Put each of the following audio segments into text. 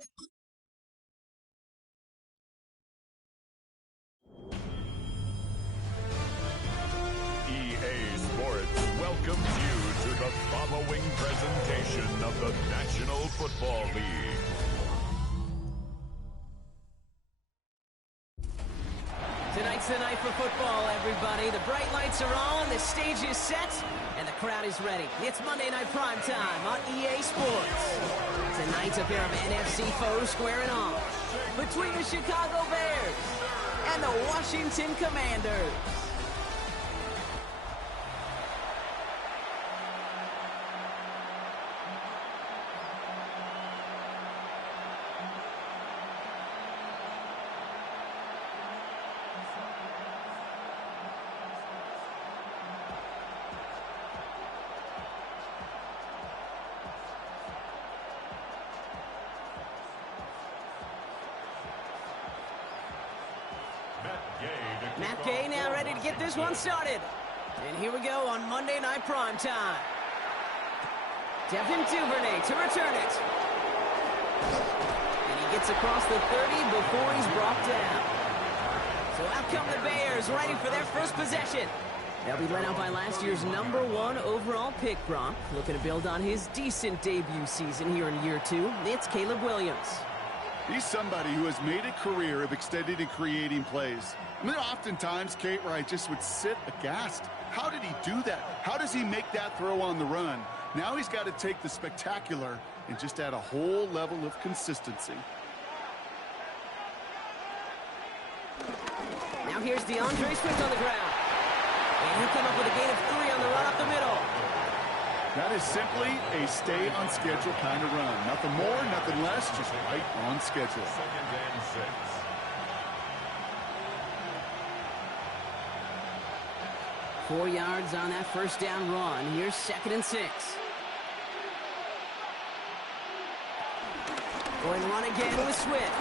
EA Sports welcomes you to the following presentation of the National Football League. Tonight's the night for football, everybody. The bright lights are on, the stage is set, and the crowd is ready. It's Monday Night Prime Time on EA Sports. Tonight's a pair of NFC foes squaring off between the Chicago Bears and the Washington Commanders. Matt Gay now ready to get this one started. And here we go on Monday Night Prime Time. Devin Duvernay to return it. And he gets across the 30 before he's brought down. So out come the Bears, ready for their first possession. They'll be led out by last year's #1 overall pick, Brock. Looking to build on his decent debut season here in year 2. It's Caleb Williams. He's somebody who has made a career of extending and creating plays. I mean, oftentimes, Kate, where I just would sit aghast. How did he do that? How does he make that throw on the run? Now he's got to take the spectacular and just add a whole level of consistency. Now here's DeAndre Swift on the ground. And he'll come up with a gain of 3 on the run up the middle. That is simply a stay-on-schedule kind of run. Nothing more, nothing less, just right on schedule. 2nd and 6. Four yards on that first down run. Here's 2nd and 6. Going to run again with Swift.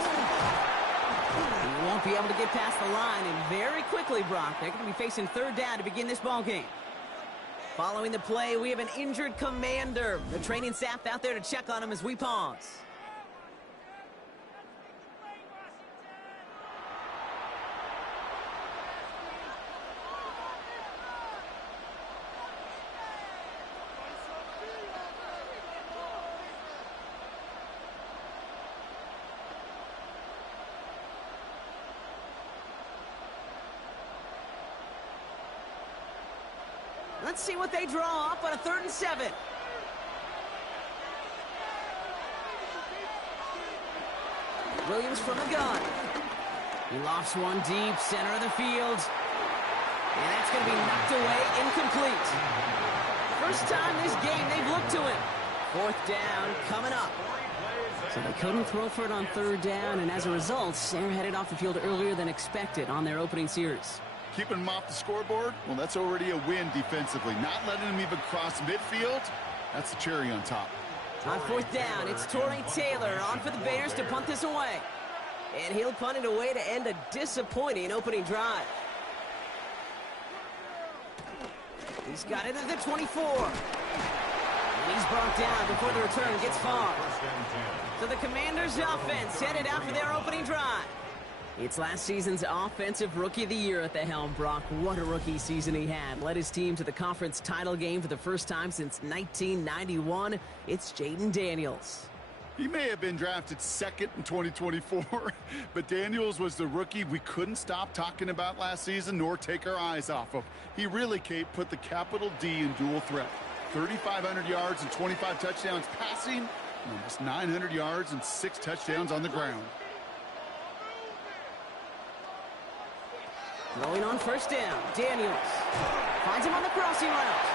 He won't be able to get past the line, and very quickly, Brock, they're going to be facing 3rd down to begin this ball game. Following the play, we have an injured commander. The training staff out there to check on him as we pause. Let's see what they draw up on a 3rd and 7. Williams from the gun. He lofts one deep, center of the field. And that's going to be knocked away, incomplete. First time this game they've looked to him. 4th down coming up. So they couldn't throw for it on 3rd down, and as a result, they're headed off the field earlier than expected on their opening series. Keeping him off the scoreboard, well, that's already a win defensively. Not letting him even cross midfield, that's the cherry on top. On 4th down, it's Torrey Taylor on for the Bears to punt this away. And he'll punt it away to end a disappointing opening drive. He's got it at the 24. And he's brought down before the return gets far. So the Commanders' offense headed out for their opening drive. It's last season's Offensive Rookie of the Year at the helm, Brock. What a rookie season he had. Led his team to the conference title game for the first time since 1991. It's Jaden Daniels. He may have been drafted 2nd in 2024, but Daniels was the rookie we couldn't stop talking about last season nor take our eyes off of. He really, Kate, put the capital D in dual threat. 3,500 yards and 25 touchdowns passing, and almost 900 yards and 6 touchdowns on the ground. Going on 1st down, Daniels finds him on the crossing route.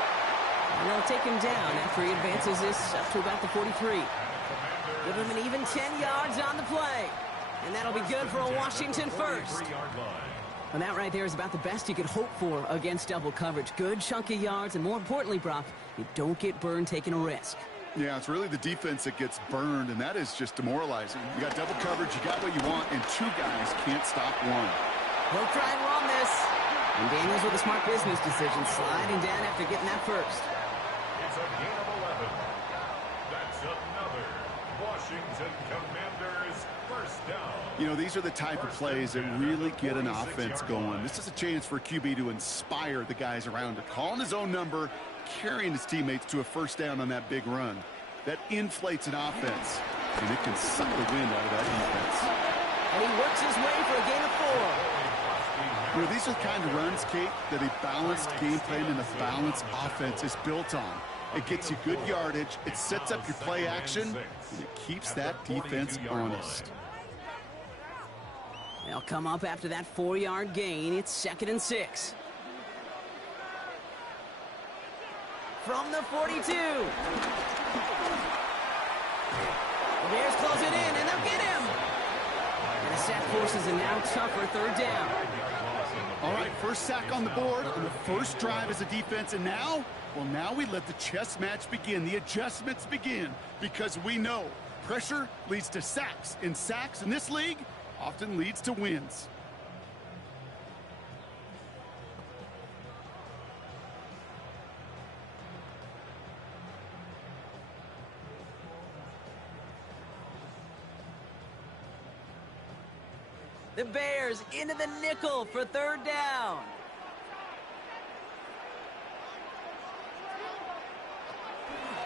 And they'll take him down after he advances this up to about the 43. Give him an even 10 yards on the play. And that'll be good for a Washington first. And that right there is about the best you could hope for against double coverage. Good chunky yards, and more importantly, Brock, you don't get burned taking a risk. Yeah, it's really the defense that gets burned, and that is just demoralizing. You got double coverage, you got what you want, and 2 guys can't stop one. He'll try and run this. And Daniels with a smart business decision, sliding down after getting that first. It's a gain of 11. That's another Washington Commanders, first down. You know, these are the type of plays that really get an offense going. This is a chance for QB to inspire the guys around him. Calling his own number, carrying his teammates to a first down on that big run. That inflates an offense, and it can suck the wind out of that defense. And he works his way for a gain of 4. You know, these are the kind of runs, Kate, that a balanced game plan and a balanced offense is built on. It gets you good yardage, it sets up your play action, and it keeps that defense honest. They'll come up after that 4-yard gain. It's 2nd and 6. From the 42. The Bears close it in, and they'll get him. And the sack forces a now tougher 3rd down. All right, first sack on the board on the first drive as a defense, and now, well, now we let the chess match begin, the adjustments begin, because we know pressure leads to sacks, and sacks in this league often leads to wins. The Bears into the nickel for 3rd down.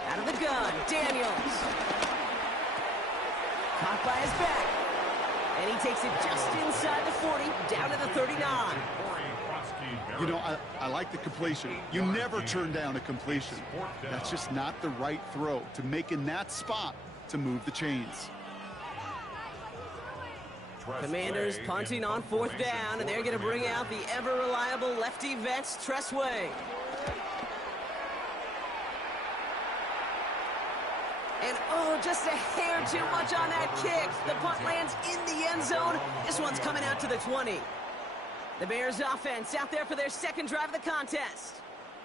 Out of the gun, Daniels. Caught by his back. And he takes it just inside the 40, down to the 39. You know, I like the completion. You never turn down a completion. That's just not the right throw to make in that spot to move the chains. Commanders punting on 4th down, and they're going to bring out the ever-reliable lefty vets, Tressway. And, oh, just a hair too much on that kick. The punt lands in the end zone. This one's coming out to the 20. The Bears offense out there for their 2nd drive of the contest.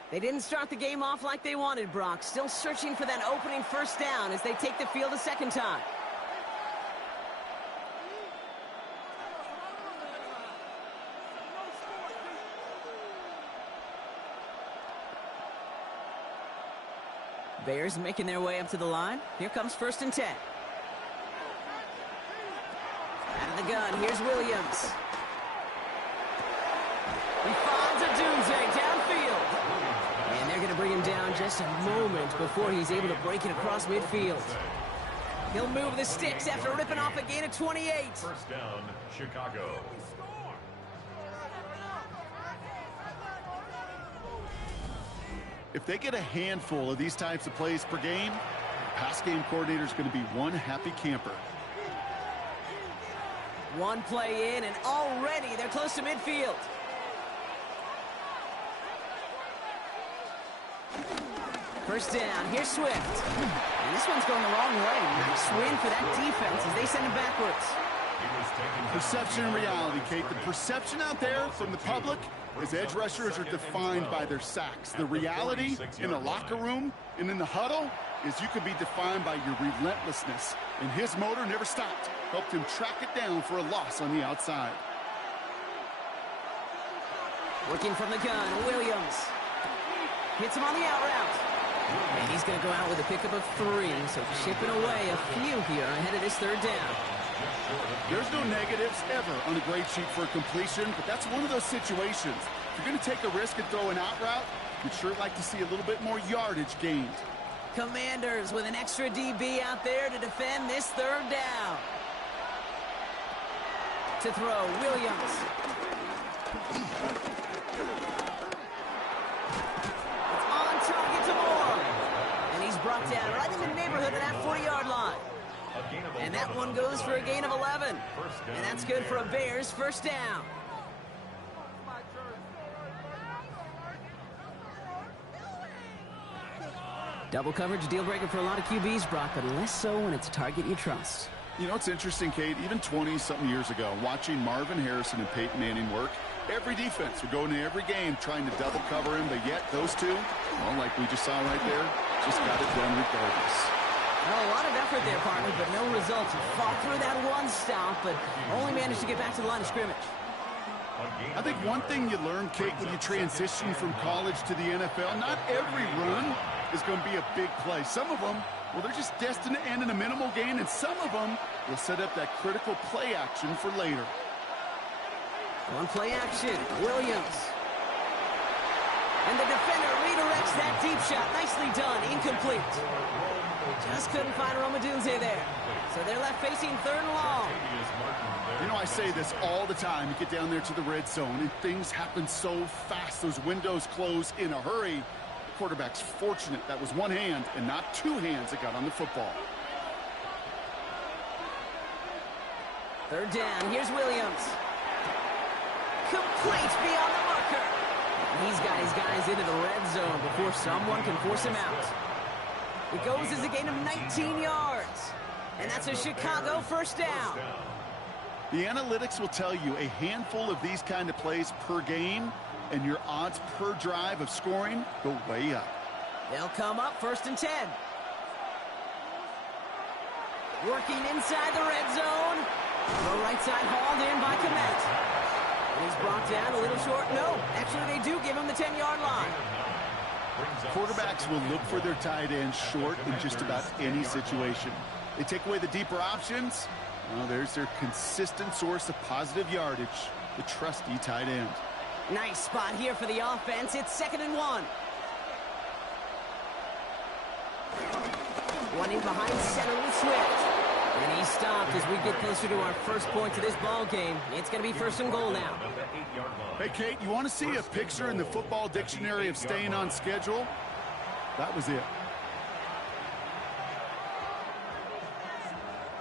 They didn't start the game off like they wanted, Brock. Still searching for that opening 1st down as they take the field a 2nd time. Bears making their way up to the line. Here comes 1st and 10. Out of the gun, here's Williams. He finds a Dunze downfield. And they're going to bring him down just a moment before he's able to break it across midfield. He'll move the sticks after ripping off a gain of 28. First down, Chicago. If they get a handful of these types of plays per game, the pass game coordinator is going to be one happy camper. One play in, and already they're close to midfield. First down, here's Swift. And this one's going the wrong way. Nice win for that defense as they send him backwards. Perception and reality, Kate. The perception out there from the public is edge rushers are defined by their sacks. The reality in the locker room and in the huddle is you could be defined by your relentlessness. And his motor never stopped. Helped him track it down for a loss on the outside. Working from the gun, Williams. Hits him on the out route. And he's going to go out with a pickup of 3. So chipping away a few here ahead of this 3rd down. There's no negatives ever on a grade sheet for completion, but that's one of those situations. If you're going to take a risk and throw an out route, you'd sure like to see a little bit more yardage gained. Commanders with an extra DB out there to defend this 3rd down. To throw, Williams. It's on target to Moore. And he's brought down right in the neighborhood of that 40-yard line. And that one goes for a gain of 11. And that's good for a Bears 1st down. Double coverage, deal breaker for a lot of QBs, Brock, but less so when it's a target you trust. You know, it's interesting, Kate, even 20-something years ago, watching Marvin Harrison and Peyton Manning work, every defense would go into every game trying to double cover him, but yet those two, well, like we just saw right there, just got it done regardless. Well, a lot of effort there, partner, but no results. He fought through that one stop, but only managed to get back to the line of scrimmage. I think one thing you learn, Kate, when you transition from college to the NFL, not every run is going to be a big play. Some of them, well, they're just destined to end in a minimal gain, and some of them will set up that critical play action for later. On play action, Williams. And the defender redirects that deep shot. Nicely done, incomplete. Just couldn't find Romadunze there. So they're left facing 3rd and long. You know, I say this all the time. You get down there to the red zone, and things happen so fast. Those windows close in a hurry. The quarterback's fortunate that was one hand and not two hands that got on the football. 3rd down, here's Williams. Complete beyond the marker. He's got his guys into the red zone before someone can force him out. It goes as a gain of 19 yards. And that's a Chicago 1st down. The analytics will tell you a handful of these kind of plays per game, and your odds per drive of scoring go way up. They'll come up 1st and 10. Working inside the red zone. The right side hauled in by Komet. And he's brought down a little short. No, actually they do give him the 10-yard line. Quarterbacks will look for their tight end short in just about any situation. They take away the deeper options. Well, there's their consistent source of positive yardage, the trusty tight end. Nice spot here for the offense. It's 2nd and 1. One in behind center with Swift. And he stopped as we get closer to our first point to this ball game. It's going to be 1st and goal now. Hey, Kate, you want to see a picture in the football dictionary of staying on schedule? That was it.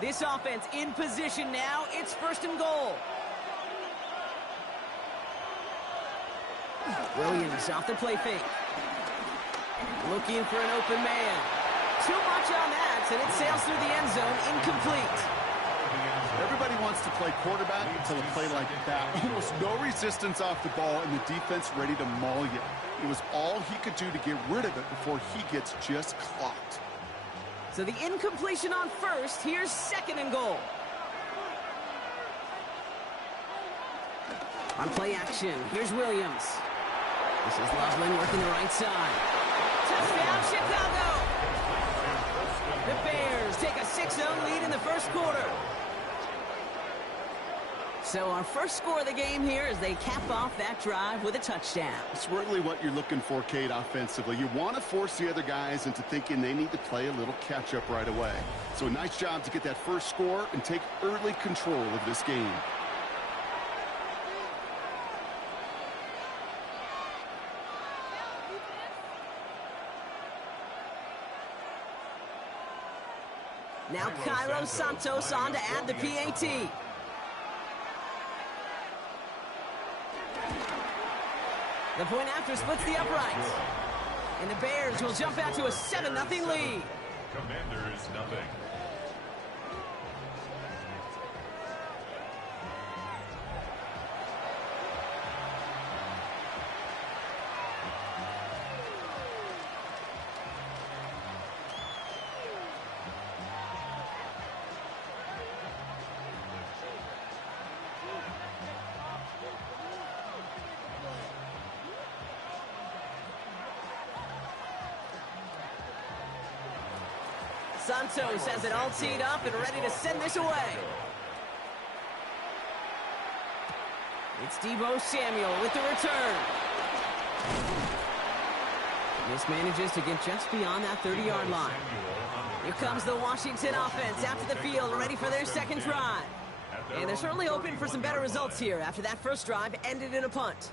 This offense in position now. It's 1st and goal. Williams off the play fake. Looking for an open man. Too much on that, and it sails through the end zone, incomplete. Everybody wants to play quarterback until a play like that. Almost no resistance off the ball, and the defense ready to maul you. It was all he could do to get rid of it before he gets just clocked. So the incompletion on 1st, here's 2nd and goal. On play action, here's Williams. This is Loveland working the right side. Touchdown, Chicago! The Bears take a 6-0 lead in the 1st quarter. So our first score of the game here as they cap off that drive with a touchdown. It's really what you're looking for, Kate, offensively. You want to force the other guys into thinking they need to play a little catch-up right away. So a nice job to get that first score and take early control of this game. Now Cairo Santos on to add the PAT. The point after splits the uprights. And the Bears will jump out to a 7-0 lead. Commanders nothing. Santos has it all teed up and ready to send this away. It's Deebo Samuel with the return. This manages to get just beyond that 30-yard line. Here comes the Washington offense after the field, ready for their second drive. And they're certainly hoping for some better results here after that first drive ended in a punt.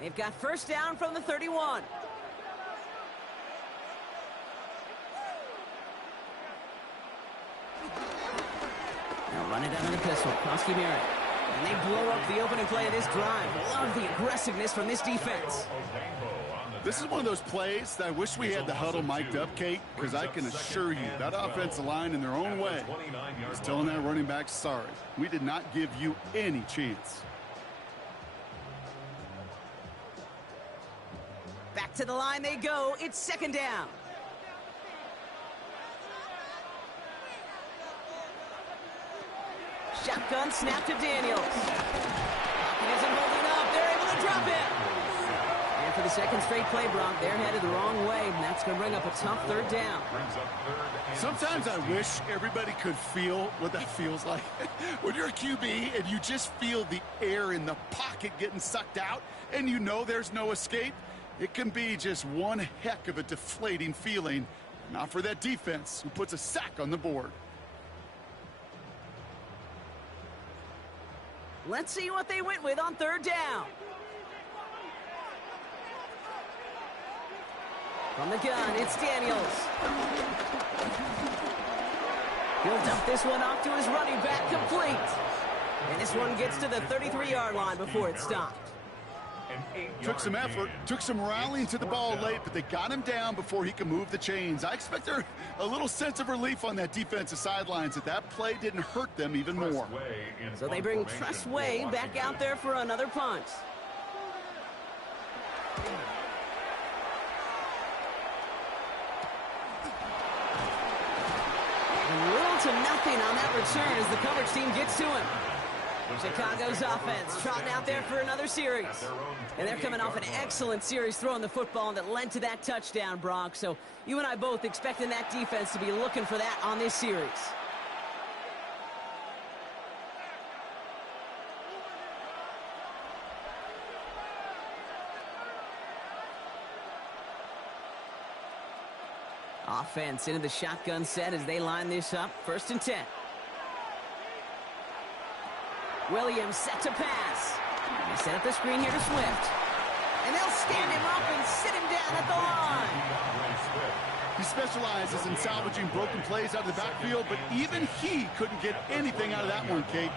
They've got first down from the 31. Now run it out of the pistol. Krosky Merritt. And they blow up the opening play of this drive. Love the aggressiveness from this defense. This is one of those plays that I wish we had the huddle mic'd up, Kate, because I can assure you that offensive line in their own way is telling that running back, sorry, we did not give you any chance. Back to the line they go. It's second down. Shotgun snap to Daniels. He isn't holding up. They're able to drop him. And for the second straight play, Brock, they're headed the wrong way, and that's going to bring up a tough third down. Sometimes I wish everybody could feel what that feels like. When you're a QB and you just feel the air in the pocket getting sucked out and you know there's no escape, it can be just one heck of a deflating feeling. Not for that defense who puts a sack on the board. Let's see what they went with on third down. From the gun, it's Daniels. He'll dump this one off to his running back, complete. And this one gets to the 33-yard line before it stopped. Took some effort, took some rallying to the ball late, but they got him down before he could move the chains. I expect there a little sense of relief on that defensive sidelines that play didn't hurt them even more. So they bring Tress Way back out there for another punt. Little to nothing on that return as the coverage team gets to him. Chicago's offense trotting out there for another series. And they're coming off an excellent series throwing the football that led to that touchdown, Brock. So you and I both expecting that defense to be looking for that on this series. Offense into the shotgun set as they line this up. 1st and 10. Williams set to pass. They set up the screen here to Swift. And they'll stand him up and sit him down at the line. He specializes in salvaging broken plays out of the backfield, but even he couldn't get anything out of that one, Kate.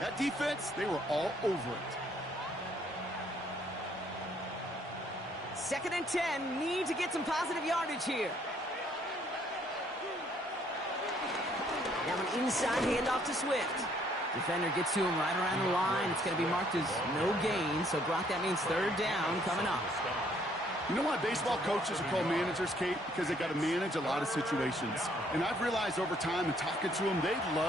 That defense, they were all over it. 2nd and 10. Need to get some positive yardage here. Now an inside handoff to Swift. Defender gets to him right around the line. It's going to be marked as no gain. So, Brock, that means third down coming up. You know why baseball coaches are called managers, Kate? Because they got to manage a lot of situations. And I've realized over time and talking to them, they love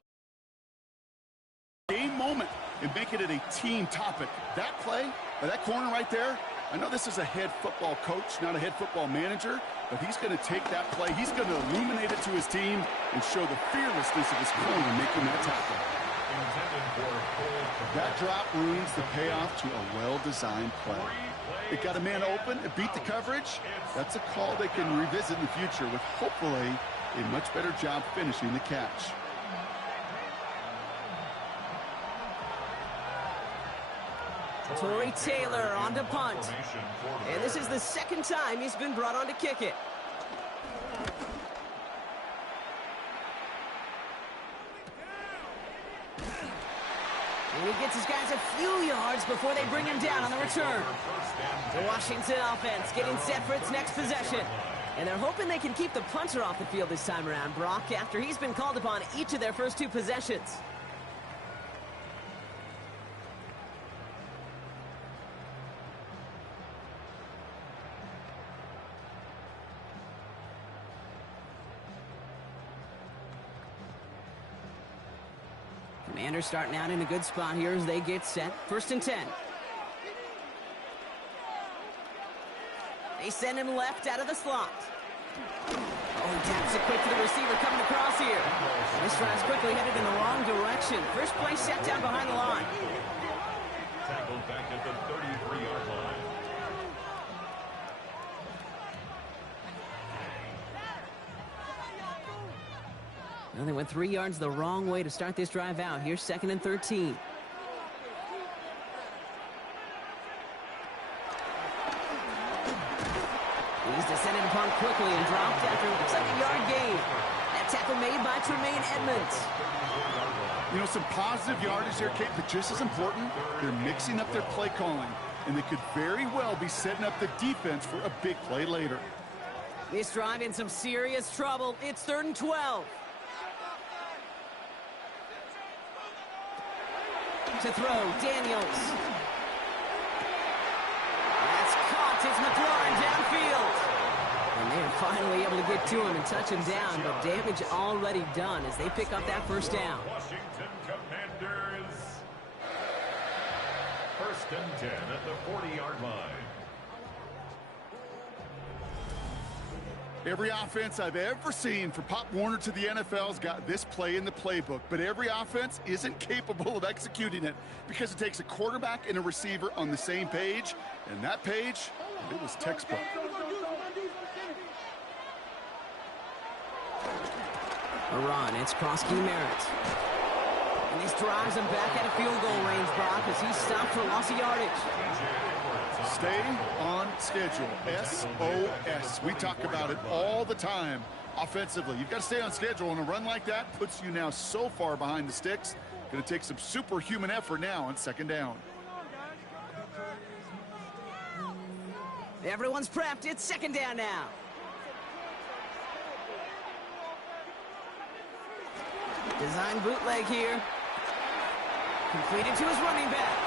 game moment and making it a team topic. That play, or that corner right there, I know this is a head football coach, not a head football manager, but he's going to take that play. He's going to illuminate it to his team and show the fearlessness of his corner making that tackle. That drop ruins the payoff to a well-designed play. It got a man open, it beat the coverage. That's a call they can revisit in the future with hopefully a much better job finishing the catch. Torrey Taylor on to punt. And this is the second time he's been brought on to kick it. And he gets his guys a few yards before they bring him down on the return. The Washington offense getting set for its next possession. And they're hoping they can keep the punter off the field this time around, Brock, after he's been called upon each of their first 2 possessions. Commanders starting out in a good spot here as they get set. 1st and 10. They send him left out of the slot. Oh, he taps it quick to the receiver coming across here. This drive's quickly headed in the wrong direction. First play set down behind the line. Tackled back at the 33-yard line. Well, they went 3 yards the wrong way to start this drive out. Here's 2nd and 13. He's descended upon quickly and dropped after it looks like a yard gain. That tackle made by Tremaine Edmonds. You know, some positive yardage there, Kate, but just as important, they're mixing up their play calling. and they could very well be setting up the defense for a big play later. This drive in some serious trouble. It's 3rd and 12. To throw, Daniels. That's caught. It's McLaurin downfield. And they are finally able to get to him and touch him down, but damage already done as they pick up that first down. Washington Commanders. 1st and 10 at the 40-yard line. Every offense I've ever seen from Pop Warner to the NFL's got this play in the playbook, but every offense isn't capable of executing it because it takes a quarterback and a receiver on the same page, and that page, it was textbook. A run, it's Krosky Merritt. And this drives him back out of field goal range, Brock, as he's stopped for loss of yardage. Stay on schedule. SOS. We talk about it all the time offensively. You've got to stay on schedule, and a run like that puts you now so far behind the sticks. Going to take some superhuman effort now on 2nd down. Everyone's prepped. It's 2nd down now. Design bootleg here. Completed to his running back.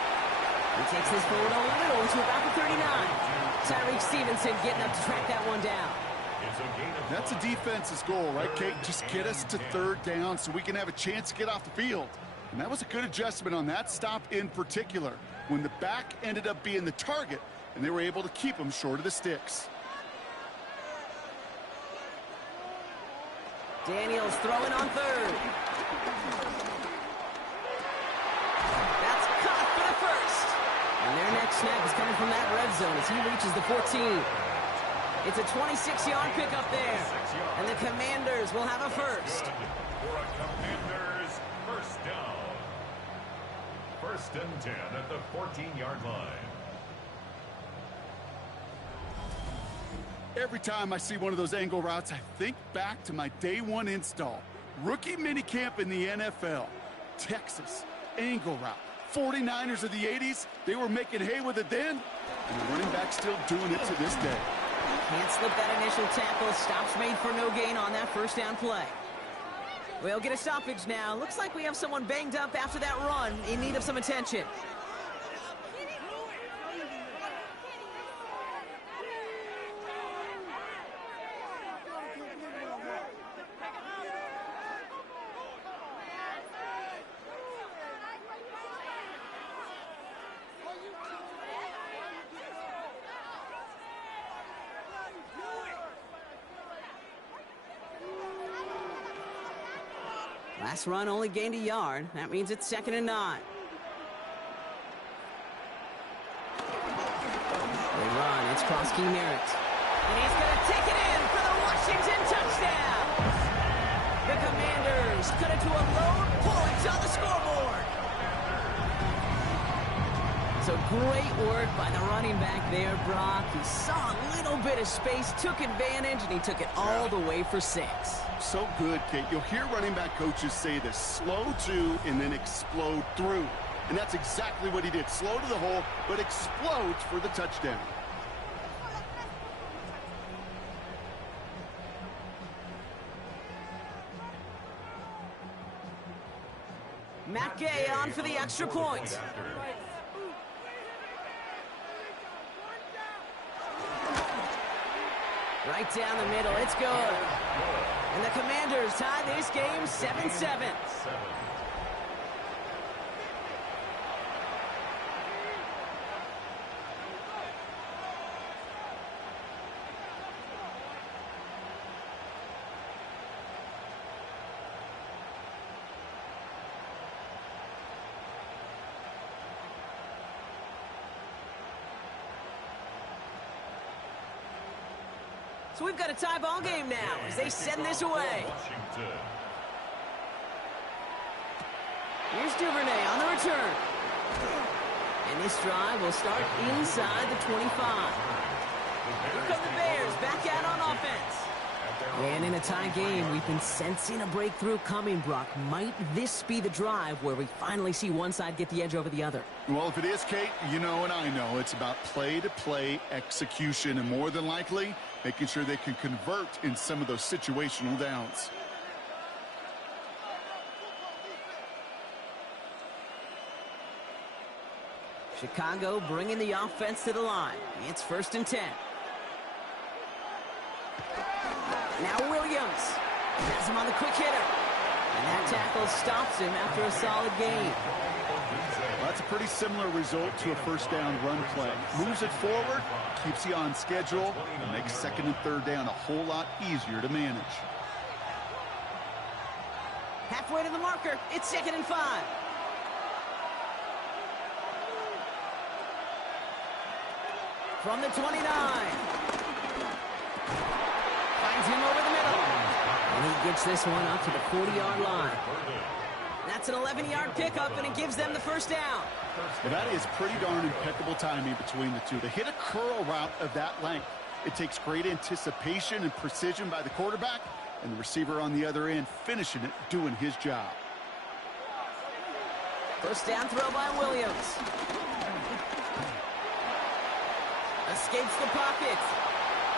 He takes this forward a little to about the 39. Tyreek Stevenson getting up to track that one down. That's a defense's goal, right, Kate? Just get us to 3rd down so we can have a chance to get off the field. And that was a good adjustment on that stop in particular, when the back ended up being the target, and they were able to keep him short of the sticks. Daniels throwing on 3rd. That's caught for the 1st. And their next snap is coming from that red zone as he reaches the 14. It's a 26-yard pickup there. And the Commanders will have a 1st. For a Commanders 1st down. 1st and 10 at the 14-yard line. Every time I see one of those angle routes, I think back to my day 1 install. Rookie minicamp in the NFL. Texas, angle route. 49ers of the 80s, they were making hay with it then, and the running back's still doing it to this day. Can't slip that initial tackle. Stops made for no gain on that 1st down play. We'll get a stoppage now. Looks like we have someone banged up after that run in need of some attention. Last run only gained a yard. That means it's 2nd and 9. They run. It's Krosky Merritt. And he's going to take it in for the Washington touchdown. The Commanders cut it to a lone point on the scoreboard. So great work by the running back there, Brock. He saw a little bit of space, took advantage, and he took it all the way for 6. So good, Kate. You'll hear running back coaches say this: slow to and then explode through. And that's exactly what he did. Slow to the hole, but explodes for the touchdown. Matt Gay on for the extra point. Right down the middle, it's good. And the Commanders tie this game 7-7. So we've got a tie ball game now as they send this away. Here's Duvernay on the return. And this drive will start inside the 25. Here come the Bears back out on offense. And in a tie game. We've been sensing a breakthrough coming, Brock. Might this be the drive where we finally see one side get the edge over the other? Well, if it is, Kate, you know and I know it's about play-to-play execution, and more than likely, making sure they can convert in some of those situational downs. Chicago bringing the offense to the line. It's 1st and 10. Now Williams has him on the quick hitter. And that tackle stops him after a solid gain. Well, that's a pretty similar result to a first down run play. Moves it forward, keeps you on schedule, and makes 2nd and 3rd down a whole lot easier to manage. Halfway to the marker. It's 2nd and 5. From the 29. Finds him over the middle. And he gets this one up to the 40-yard line. That's an 11-yard pickup, and it gives them the 1st down. Well, that is pretty darn impeccable timing between the two. To hit a curl route of that length, it takes great anticipation and precision by the quarterback, and the receiver on the other end finishing it, doing his job. 1st down throw by Williams. Escapes the pocket.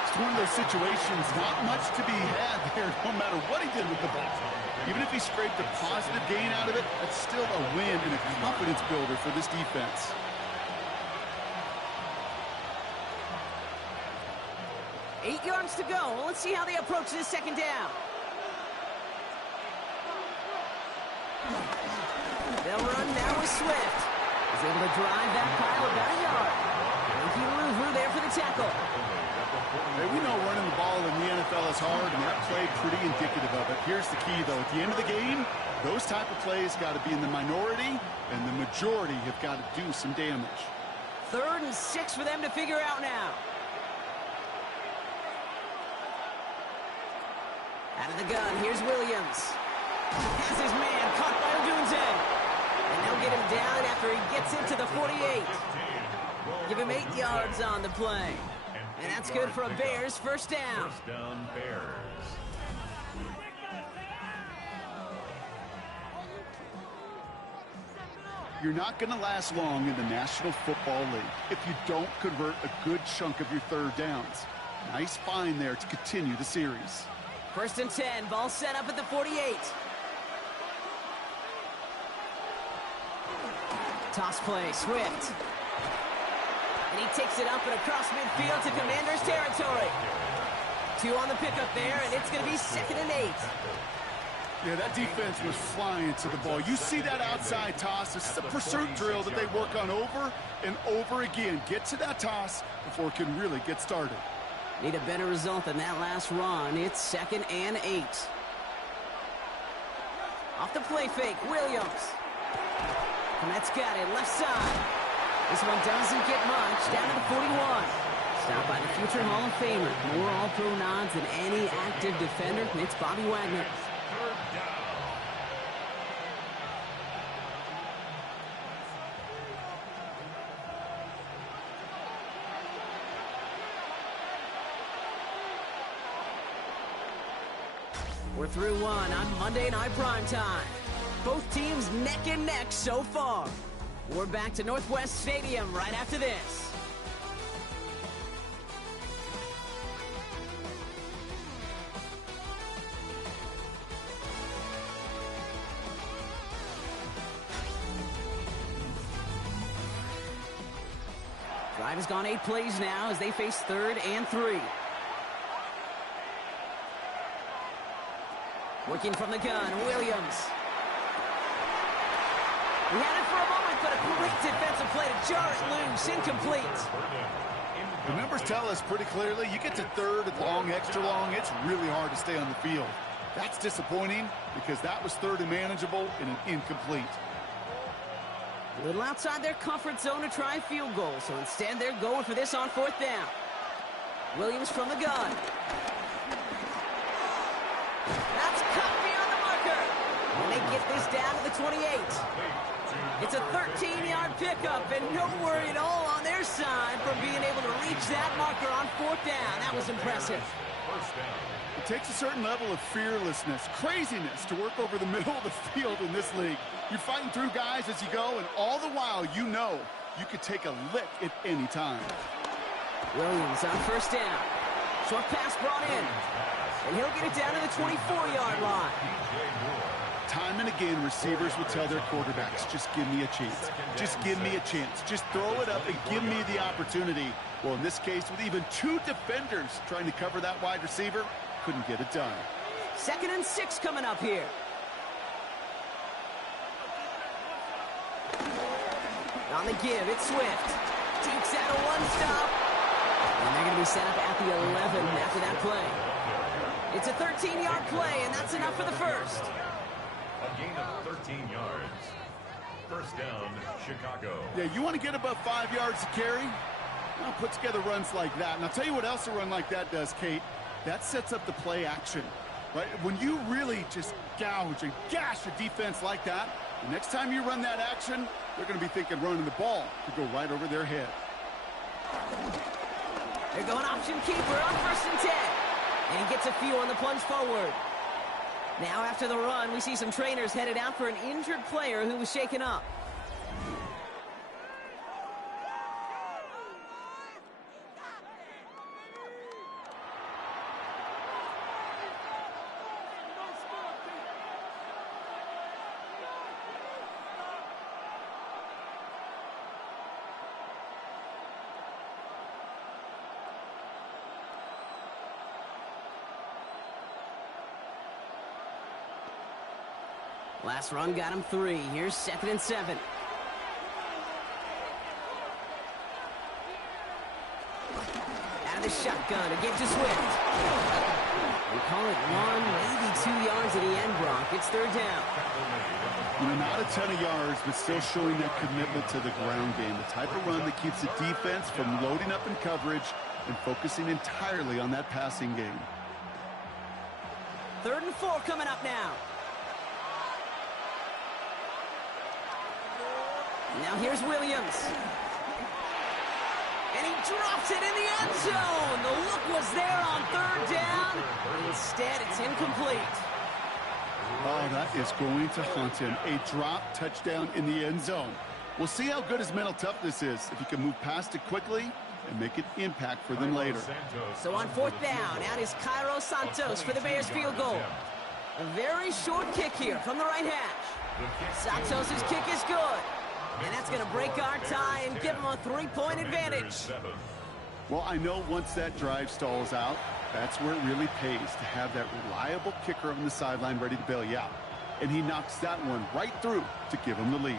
It's one of those situations, not much to be had there, no matter what he did with the ball. Even if he scraped a positive gain out of it, that's still a win and a confidence builder for this defense. Eight yards to go. Well, let's see how they approach this 2nd down. They'll run now with Swift. He's able to drive that pile about a yard. Luvu there for the tackle. Hey, we know running the ball in the NFL is hard, and that play pretty indicative of it. Here's the key, though. At the end of the game, those type of plays got to be in the minority, and the majority have got to do some damage. 3rd and 6 for them to figure out now. Out of the gun, here's Williams. Has his man caught by Odunze. And they'll get him down after he gets into the 48. Give him 8 yards on the play. And that's good for a Bears 1st down. 1st down, Bears. You're not going to last long in the National Football League if you don't convert a good chunk of your 3rd downs. Nice find there to continue the series. 1st and 10, ball set up at the 48. Toss play, Swift. And he takes it up and across midfield to Commanders territory. 2 on the pickup there, and it's going to be 2nd and 8. Yeah, that defense was flying to the ball. You see that outside toss. This is a pursuit drill that they work on over and over again. Get to that toss before it can really get started. Need a better result than that last run. It's 2nd and 8. Off the play fake, Williams. And that's got it, left side. This one doesn't get much, down to the 41. Stopped by the future Hall of Famer. More All-Pro nods than any active defender. It's Bobby Wagner. We're through one on Monday Night Primetime. Both teams neck and neck so far. We're back to Northwest Stadium right after this. Drive has gone 8 plays now as they face 3rd and 3. Working from the gun, Williams. We had it for a moment, but a great defensive play to jar it loose, incomplete. The numbers tell us pretty clearly, you get to 3rd and long, extra long, it's really hard to stay on the field. That's disappointing because that was 3rd and manageable and an incomplete. A little outside their comfort zone to try a field goal, so instead they're going for this on 4th down. Williams from the gun. That's cut beyond the marker. And they get this down to the 28. It's a 13-yard pickup, and no worry at all on their side from being able to reach that marker on 4th down. That was impressive. First down. It takes a certain level of fearlessness, craziness to work over the middle of the field in this league. You're fighting through guys as you go, and all the while you know you could take a lick at any time. Williams on first down. Short pass brought in. And he'll get it down to the 24-yard line. Time and again, receivers will tell their quarterbacks, just give me a chance. Just give me a chance. Just throw it up and give me the opportunity. Well, in this case, with even two defenders trying to cover that wide receiver, couldn't get it done. 2nd and 6 coming up here. On the give, it's Swift. Takes out a one-stop. And they're going to be set up at the 11 after that play. It's a 13-yard play, and that's enough for the first. A gain of 13 yards. First down, Chicago. Yeah, you want to get above 5 yards to carry? Well, put together runs like that. And I'll tell you what else a run like that does, Kate. That sets up the play action. Right? When you really just gouge and gash a defense like that, the next time you run that action, they're going to be thinking running the ball to go right over their head. They're going option keeper on 1st and 10. And he gets a few on the plunge forward. Now after the run, we see some trainers headed out for an injured player who was shaken up. Last run got him 3. Here's 2nd and 7. Out of the shotgun, again to Swift. We call it 1, maybe 2 yards at the end, Brock. It's 3rd down. You know, not a ton of yards, but still showing that commitment to the ground game. The type of run that keeps the defense from loading up in coverage and focusing entirely on that passing game. 3rd and 4 coming up now. Now here's Williams. And he drops it in the end zone. The look was there on 3rd down. Instead, it's incomplete. Oh, that is going to haunt him. A drop touchdown in the end zone. We'll see how good his mental toughness is, if he can move past it quickly and make an impact for them later. So on 4th down, out is Cairo Santos for the Bears field goal. A very short kick here from the right hash. Santos' kick is good. And that's going to break our tie and give him a 3-point advantage. Well, I know once that drive stalls out, that's where it really pays to have that reliable kicker on the sideline ready to bail you out. And he knocks that one right through to give him the lead.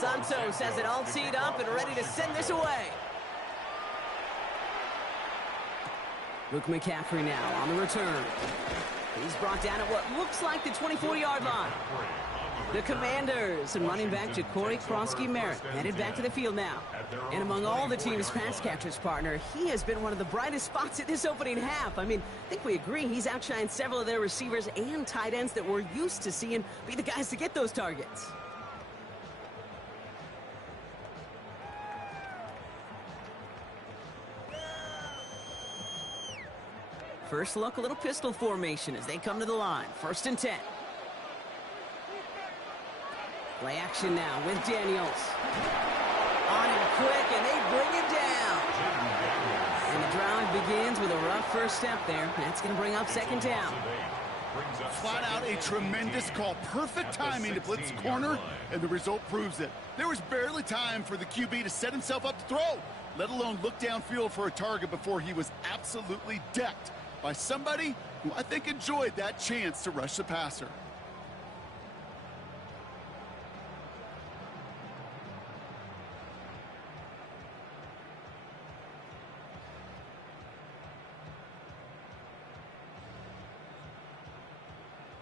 Santos has it all teed up and ready to send this away. Luke McCaffrey now on the return. He's brought down at what looks like the 24-yard line. The Commanders and running back Ja'Cory Krosky-Merritt headed back to the field now. And among all the team's pass catchers, partner, he has been one of the brightest spots at this opening half. I mean, I think we agree he's outshined several of their receivers and tight ends that we're used to seeing be the guys to get those targets. First look, a little pistol formation as they come to the line. 1st and 10. Play action now with Daniels. On him quick, and they bring him down. And the drive begins with a rough first step there. That's going to bring up 2nd down. Flat out a tremendous call. Perfect timing to blitz corner, and the result proves it. There was barely time for the QB to set himself up to throw, let alone look downfield for a target before he was absolutely decked by somebody who I think enjoyed that chance to rush the passer.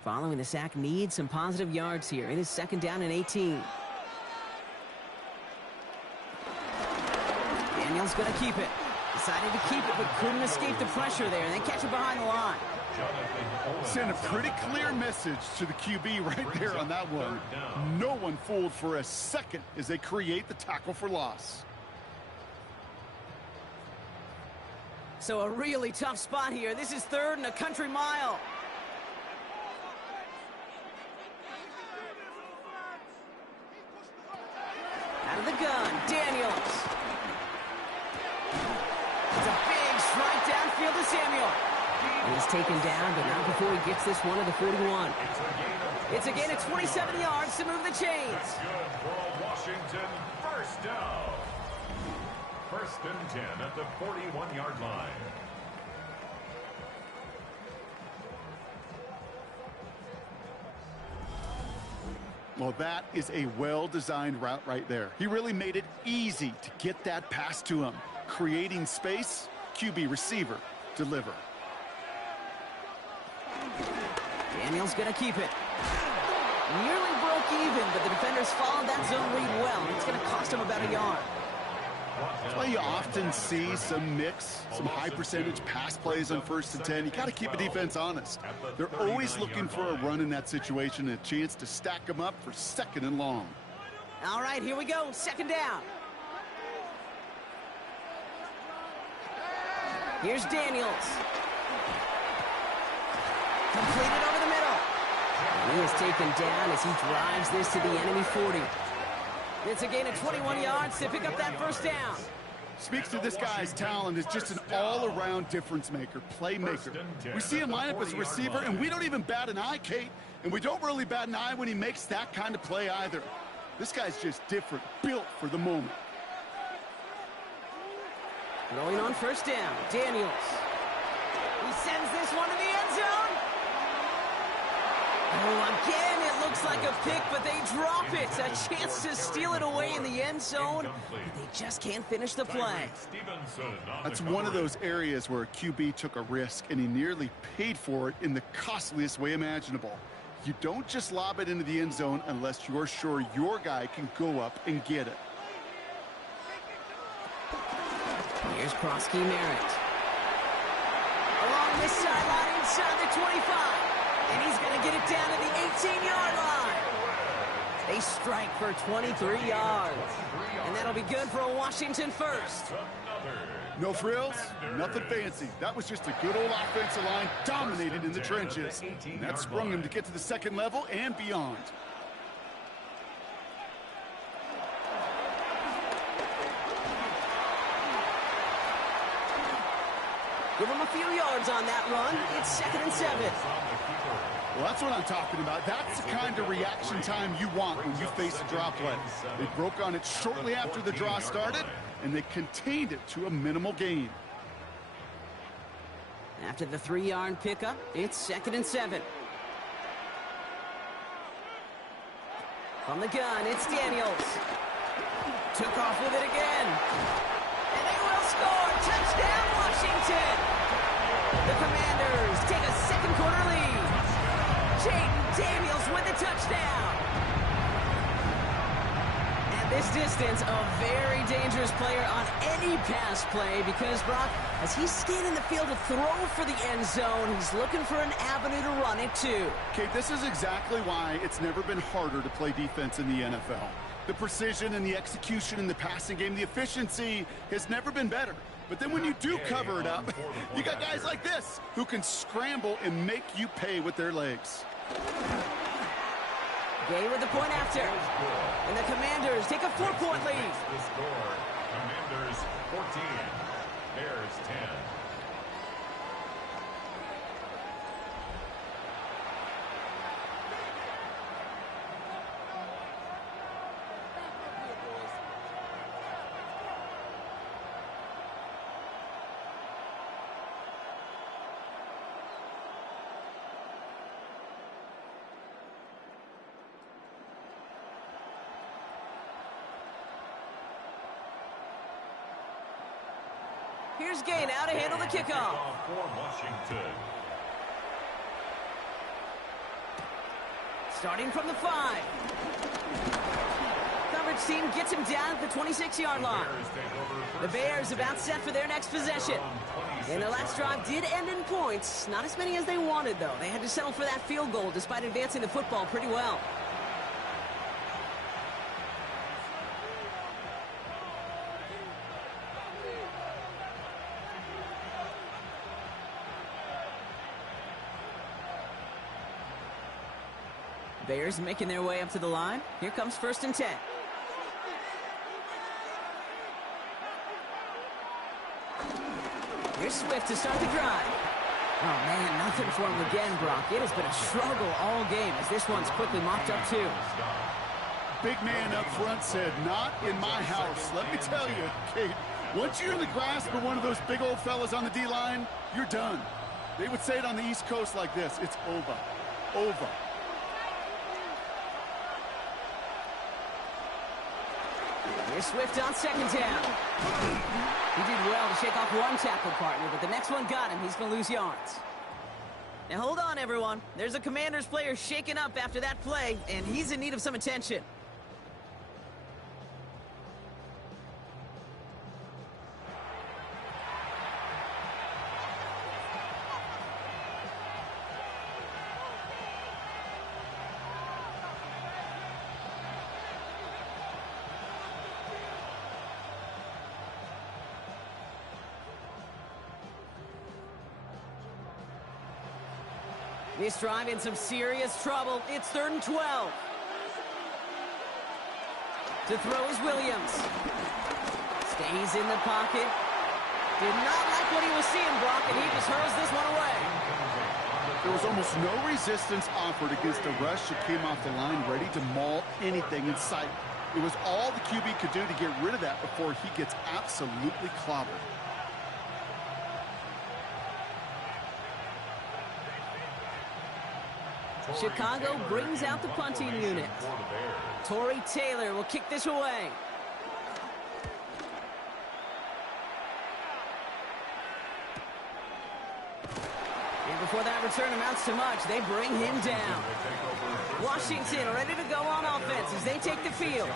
Following the sack, needs some positive yards here. It is 2nd down and 18. Daniels going to keep it. Decided to keep it, but couldn't escape the pressure there, and then catch it behind the line. Send a pretty clear message to the QB right there on that one. No one fooled for a second as they create the tackle for loss. So a really tough spot here. This is 3rd and a country mile. Out of the gun, Daniels. It's a big strike downfield to Samuel. He's taken down, but not before he gets this one to the 41. It's a gain of 27 yards to move the chains. Good for a Washington first down. 1st and 10 at the 41-yard line. Well, that is a well-designed route right there. He really made it easy to get that pass to him. Creating space, QB receiver, deliver. Daniels gonna keep it. Nearly broke even, but the defenders followed that zone read well. It's gonna cost him about a yard. That's why you often see some mix, some high-percentage pass plays on 1st and 10. You got to keep the defense honest. They're always looking for a run in that situation and a chance to stack them up for 2nd and long. All right, here we go. 2nd down. Here's Daniels. Completed over the middle. He is taken down as he drives this to the enemy 40. It's a gain of 21 yards to pick up that 1st down. Speaks to this guy's talent as just an all-around difference maker, playmaker. We see him line up as a receiver, and we don't even bat an eye, Kate, and we don't really bat an eye when he makes that kind of play either. This guy's just different, built for the moment. Going on 1st down, Daniels. He sends this one to the end zone. Oh, again, it looks like a pick, but they drop it. A chance to steal it away in the end zone, but they just can't finish the play. That's one of those areas where a QB took a risk, and he nearly paid for it in the costliest way imaginable. You don't just lob it into the end zone unless you're sure your guy can go up and get it. Here's Krosky Merritt. Along this sideline inside the 25. And he's going to get it down to the 18-yard line. They strike for 23 yards. And that'll be good for a Washington 1st. No frills, nothing fancy. That was just a good old offensive line dominated in the trenches. And that sprung him to get to the 2nd level and beyond. Give him a few yards on that run. It's 2nd and 7. Well, that's what I'm talking about. That's the kind of reaction time you want when you face a draw play. They broke on it shortly after the draw started, and they contained it to a minimal gain. After the 3-yard pickup, it's 2nd and 7. From the gun, it's Daniels. Took off with it again. And they will score. Touchdown, Washington. The Commanders take a 2nd quarter lead. Jaden Daniels with the touchdown. At this distance, a very dangerous player on any pass play because, Brock, as he's scanning the field to throw for the end zone, he's looking for an avenue to run it too. Kate, this is exactly why it's never been harder to play defense in the NFL. The precision and the execution in the passing game, the efficiency has never been better. But then when you do cover it up, you got guys like this who can scramble and make you pay with their legs. Gay with the point after. And the Commanders take a 4-point lead. The score, Commanders 14, Bears 10. Here's Gay now to handle the kickoff. For Washington. Starting from the 5. Coverage Coverage team gets him down at the 26-yard line. The Bears about set for their next possession. And the last drive did end in points. Not as many as they wanted, though. They had to settle for that field goal despite advancing the football pretty well. Bears making their way up to the line. Here comes 1st and 10. Here's Swift to start the drive. Oh, man, nothing for him again, Brock. It has been a struggle all game as this one's quickly mopped up, too. Big man up front said, "Not in my house." Let me tell you, Kate, once you're in the grasp of one of those big old fellas on the D-line, you're done. They would say it on the East Coast like this: it's over. Over. Here's Swift on 2nd down. He did well to shake off one tackle partner, but the next one got him. He's going to lose yards. Now, hold on, everyone. There's a Commanders player shaken up after that play, and he's in need of some attention. This drive in some serious trouble. It's 3rd and 12. To throw is Williams. Stays in the pocket. Did not like what he was seeing, Brock, and he just hurls this one away. There was almost no resistance offered against a rush that came off the line ready to maul anything in sight. It was all the QB could do to get rid of that before he gets absolutely clobbered. Chicago brings out the punting unit. Torrey Taylor will kick this away. And before that return amounts to much, they bring him down. Washington ready to go on offense as they take the field.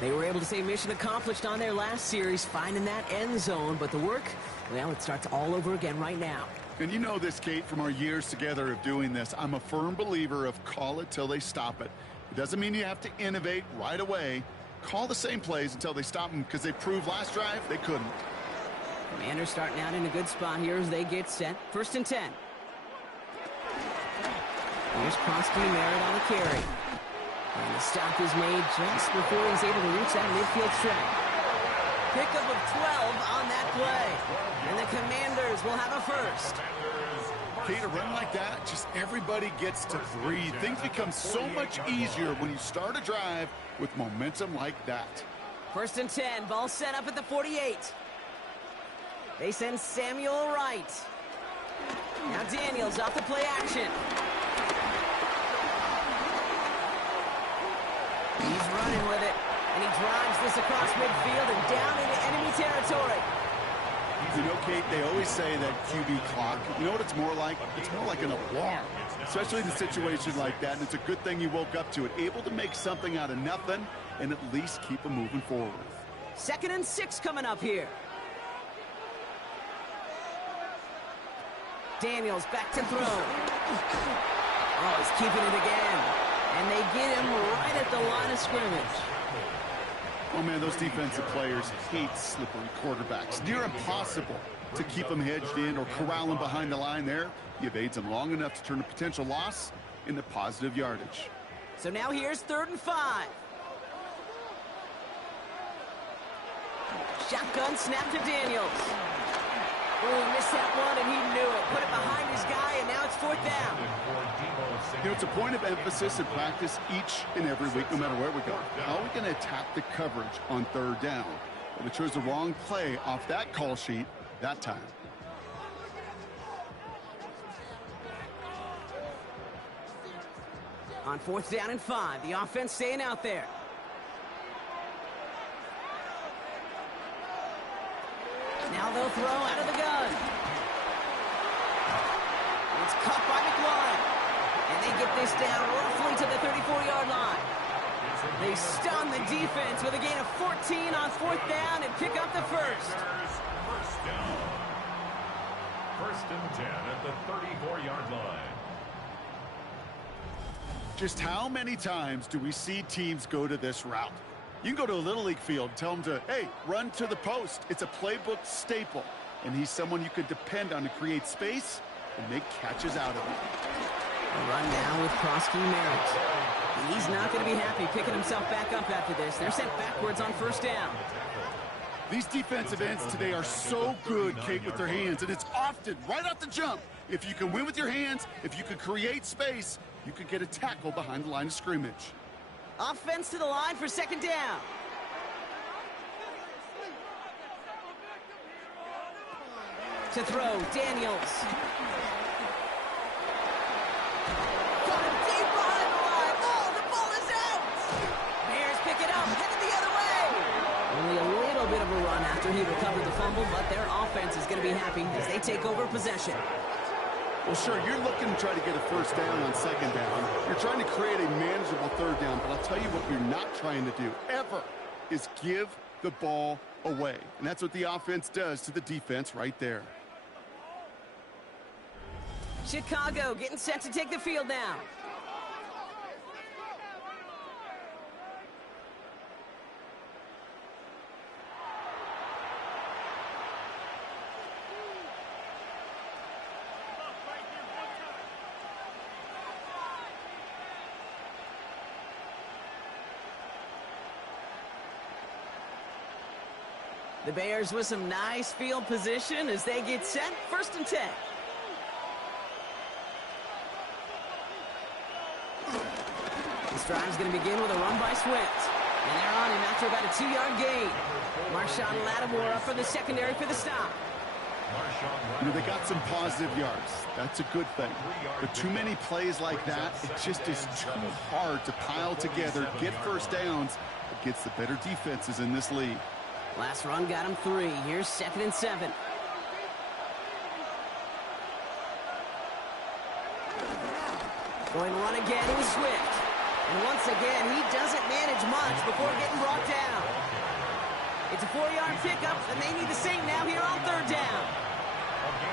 They were able to say mission accomplished on their last series, finding that end zone, but the work, well, it starts all over again right now. And you know this, Kate, from our years together of doing this. I'm a firm believer of call it till they stop it. It doesn't mean you have to innovate right away. Call the same plays until they stop them, because they proved last drive they couldn't. Commanders starting out in a good spot here as they get set. 1st and 10. Here's Kronsky Merritt on the carry. And the stop is made just before he's able to reach that midfield stretch. Pickup of 12 on that play. And the Commanders will have a first. Kate, a run like that, just everybody gets to breathe. Things become so much easier when you start a drive with momentum like that. 1st and 10, ball set up at the 48. They send Samuel Wright. Now Daniels off the play action. He's running with it, and he drives this across midfield and down into enemy territory. You know, Kate, they always say that QB clock, you know what it's more like? It's more like an alarm, especially in a situation like that, and it's a good thing you woke up to it, able to make something out of nothing and at least keep them moving forward. 2nd and 6 coming up here. Daniels back to throw. Oh, he's keeping it again. And they get him right at the line of scrimmage. Oh, man, those defensive players hate slippery quarterbacks. Near impossible to keep them hedged in or corral them behind the line there. He evades them long enough to turn a potential loss into positive yardage. So now here's 3rd and 5. Shotgun snap to Daniels. Oh, he missed that one, and he knew it. Put it behind his guy, and now it's 4th down. You know, it's a point of emphasis in practice each and every week, no matter where we go. How are we going to attack the coverage on 3rd down? Well, they chose the wrong play off that call sheet that time. On 4th down and 5, the offense staying out there. Now they'll throw out of the gun. It's caught by McLaurin. And they get this down roughly to the 34-yard line. They stun the defense with a gain of 14 on 4th down and pick up the first. First down. 1st and 10 at the 34-yard line. Just how many times do we see teams go to this route? You can go to a Little League field and tell them to, hey, run to the post. It's a playbook staple. And he's someone you could depend on to create space and make catches out of it. A run now with Prosky Merritt. He's not going to be happy picking himself back up after this. They're sent backwards on 1st down. These defensive ends today are so good, Kate, with their hands. And it's often right off the jump. If you can win with your hands, if you can create space, you could get a tackle behind the line of scrimmage. Offense to the line for 2nd down. To throw, Daniels. Got him deep behind the line. Oh, the ball is out. Bears pick it up, headed the other way. Only a little bit of a run after he recovered the fumble, but their offense is going to be happy as they take over possession. Well, sure, you're looking to try to get a 1st down on 2nd down. You're trying to create a manageable 3rd down, but I'll tell you what you're not trying to do, ever, is give the ball away. And that's what the offense does to the defense right there. Chicago getting set to take the field now. The Bears with some nice field position as they get set. 1st and 10. This drive's going to begin with a run by Swift. And they're on him after about a 2-yard gain. Marshawn Lattimore up for the secondary for the stop. You know, they got some positive yards. That's a good thing. But too many plays like that, it just is too hard to pile together, get 1st downs against the better defenses in this league. Last run got him 3. Here's 2nd and 7. Going to run again with Swift. And once again, he doesn't manage much before getting brought down. It's a 4-yard pickup, and they need the same now here on 3rd down.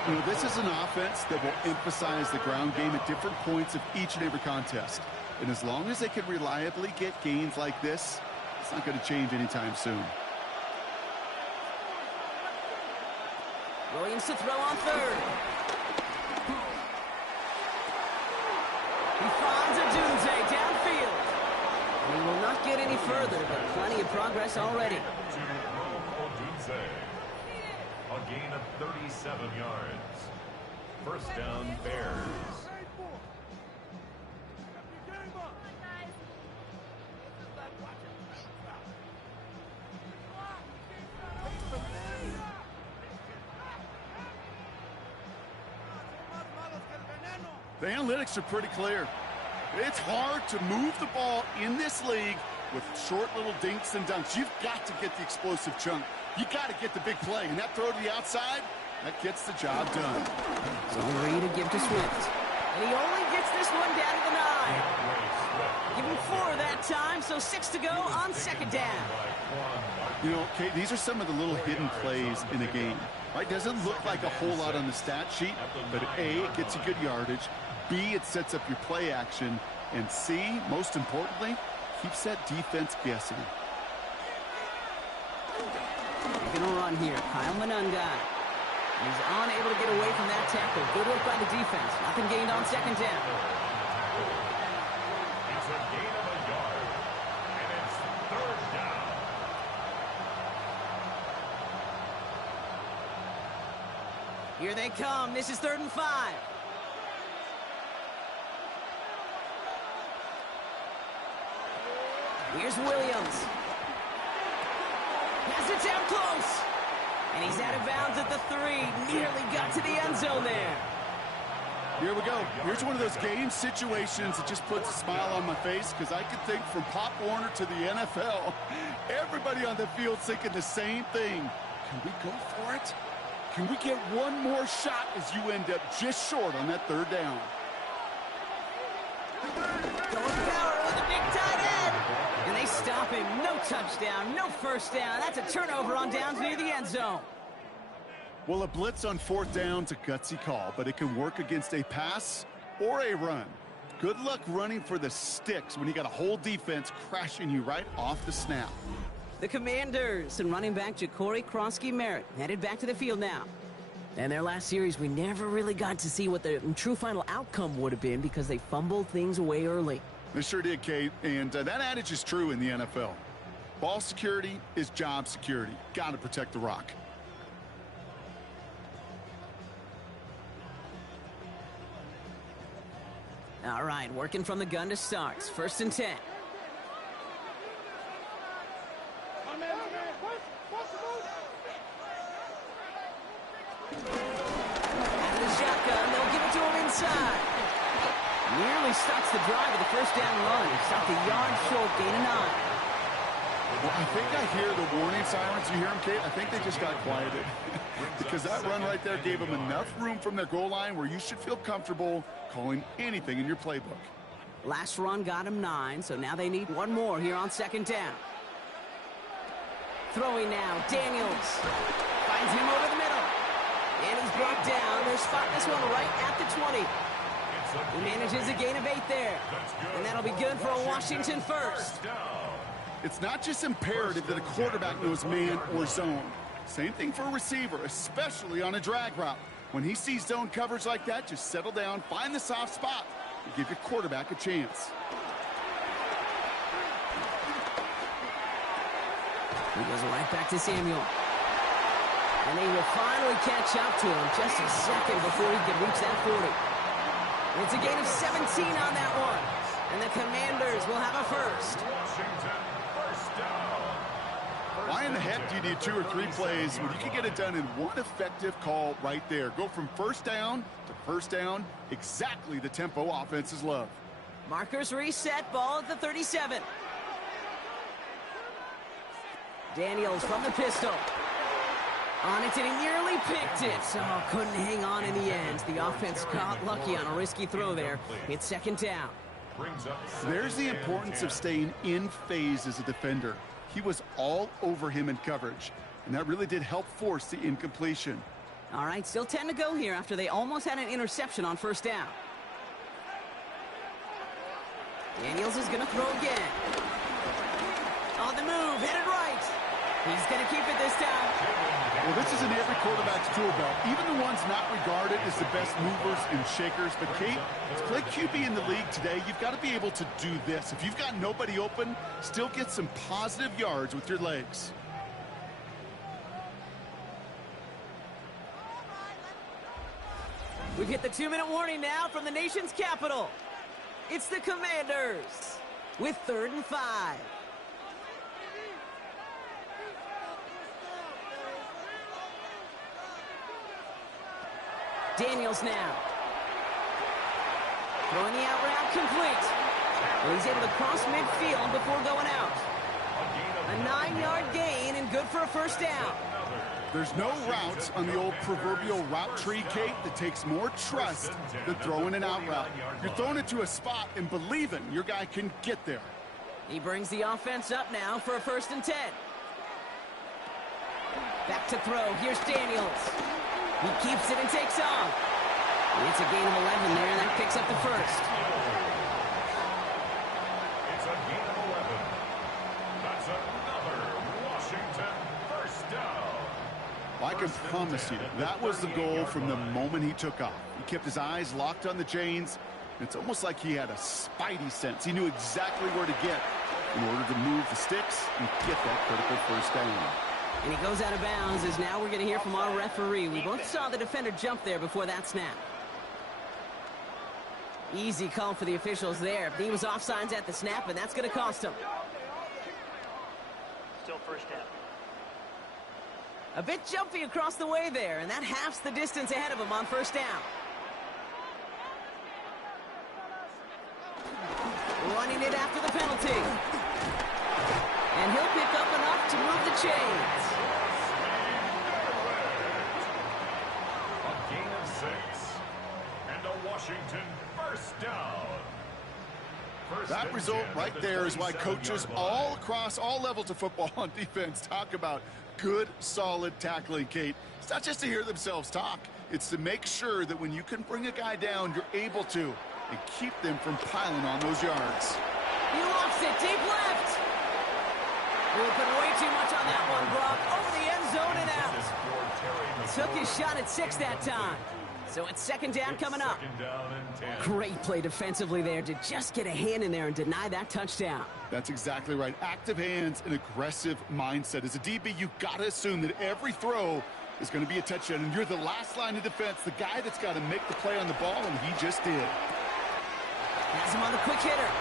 You know, this is an offense that will emphasize the ground game at different points of each and every contest. And as long as they can reliably get gains like this, it's not going to change anytime soon. Williams to throw on 3rd. He finds a Dunze downfield. And he will not get any further, but plenty of progress already. A gain of 37 yards. 1st down, Bears. The analytics are pretty clear. It's hard to move the ball in this league with short little dinks and dunks. You've got to get the explosive chunk. You got to get the big play. And that throw to the outside, that gets the job done. So Henry to give to Swift. And he only gets this one down to the 9. Give him 4 that time, so 6 to go on 2nd down. You know, Kate, these are some of the little hidden plays in a game. Right? Doesn't look like a whole lot on the stat sheet, but A, it gets you good yardage. B, it sets up your play action. And C, most importantly, keeps that defense guessing. They're going to run here. Kyle Monungai. He's unable to get away from that tackle. Good work by the defense. Nothing gained on 2nd down. It's a gain of a yard, and it's 3rd down. Here they come. This is 3rd and 5. Here's Williams. Has it down close. And he's out of bounds at the 3. Nearly got to the end zone there. Here we go. Here's one of those game situations that just puts a smile on my face because I can think from Pop Warner to the NFL. Everybody on the field's thinking the same thing. Can we go for it? Can we get one more shot as you end up just short on that 3rd down? Going power with a big tight end. And they touchdown. No first down. That's a turnover on downs near the end zone. Well, a blitz on fourth down's a gutsy call, but it can work against a pass or a run. Good luck running for the sticks when you got a whole defense crashing you right off the snap. The Commanders and running back Ja'Cory Krosky-Merritt headed back to the field now. And their last series, we never really got to see what the true final outcome would have been because they fumbled things away early. They sure did, Kate, and that adage is true in the NFL. Ball security is job security. Got to protect the rock. All right, working from the gun to start. 1st and 10. Out of the shotgun, they'll give it to him inside. Nearly stops the drive of the first down run. Stopped a yard short, gain of 9. Well, I think I hear the warning sirens. You hear them, Kate? I think they just got quieted. Because that run right there gave them enough room from their goal line where you should feel comfortable calling anything in your playbook. Last run got him 9, so now they need one more here on 2nd down. Throwing now, Daniels. Finds him over the middle. And he's brought down. They'll spot this one right at the 20. He manages a gain of 8 there. And that'll be good for a Washington first. It's not just imperative that a quarterback knows man or zone. Same thing for a receiver, especially on a drag route. When he sees zone coverage like that, just settle down, find the soft spot, and give your quarterback a chance. He goes right back to Samuel. And they will finally catch up to him just a second before he can reach that 40. It's a gain of 17 on that one. And the Commanders will have a first. Why in the heck do you need 2 or 3 plays when you can get it done in one effective call right there? Go from first down to first down, exactly the tempo offenses love. Markers reset, ball at the 37. Daniels from the pistol. On it, and he nearly picked it. Oh, couldn't hang on in the end. The offense got lucky on a risky throw there. It's 2nd down. There's the importance of staying in phase as a defender. He was all over him in coverage, and that really did help force the incompletion. All right, still 10 to go here after they almost had an interception on first down. Daniels is going to throw again. On the move, headed right. He's going to keep it this time. Well, this is in every quarterback's tool belt, even the ones not regarded as the best movers and shakers. But, Kate, to play QB in the league today, you've got to be able to do this. If you've got nobody open, still get some positive yards with your legs. We've hit the 2-minute warning now from the nation's capital. It's the Commanders with 3rd and 5. Daniels now. Throwing the out route complete. And he's able to cross midfield before going out. A 9-yard gain and good for a first down. There's no routes on the old proverbial route tree, Kate, that takes more trust than throwing an out route. You're throwing it to a spot and believing your guy can get there. He brings the offense up now for a 1st and 10. Back to throw. Here's Daniels. He keeps it and takes off. It's a gain of 11 there, and that picks up the first. It's a gain of 11. That's another Washington first down. I can promise you, that was the goal from the moment he took off. He kept his eyes locked on the chains. It's almost like he had a spidey sense. He knew exactly where to get in order to move the sticks and get that critical first down. And he goes out of bounds as now we're going to hear from our referee. We both saw the defender jump there before that snap. Easy call for the officials there. He was offsides at the snap, and that's going to cost him. Still first down. A bit jumpy across the way there, and that halves the distance ahead of him on first down. Running it after the penalty. And he'll pick up enough to move the chains. A gain of 6. And a Washington first down. That result right there is why coaches all across all levels of football on defense talk about good, solid tackling, Kate. It's not just to hear themselves talk. It's to make sure that when you can bring a guy down, you're able to, and keep them from piling on those yards. He lost it deep left. We put way too much on that one, Brock. Over the end zone and out. Took his shot at 6 that time. So it's second down coming up. Great play defensively there to just get a hand in there and deny that touchdown. That's exactly right. Active hands and aggressive mindset. As a DB, you've got to assume that every throw is going to be a touchdown, and you're the last line of defense, the guy that's got to make the play on the ball, and he just did. Has him on the quick hitter.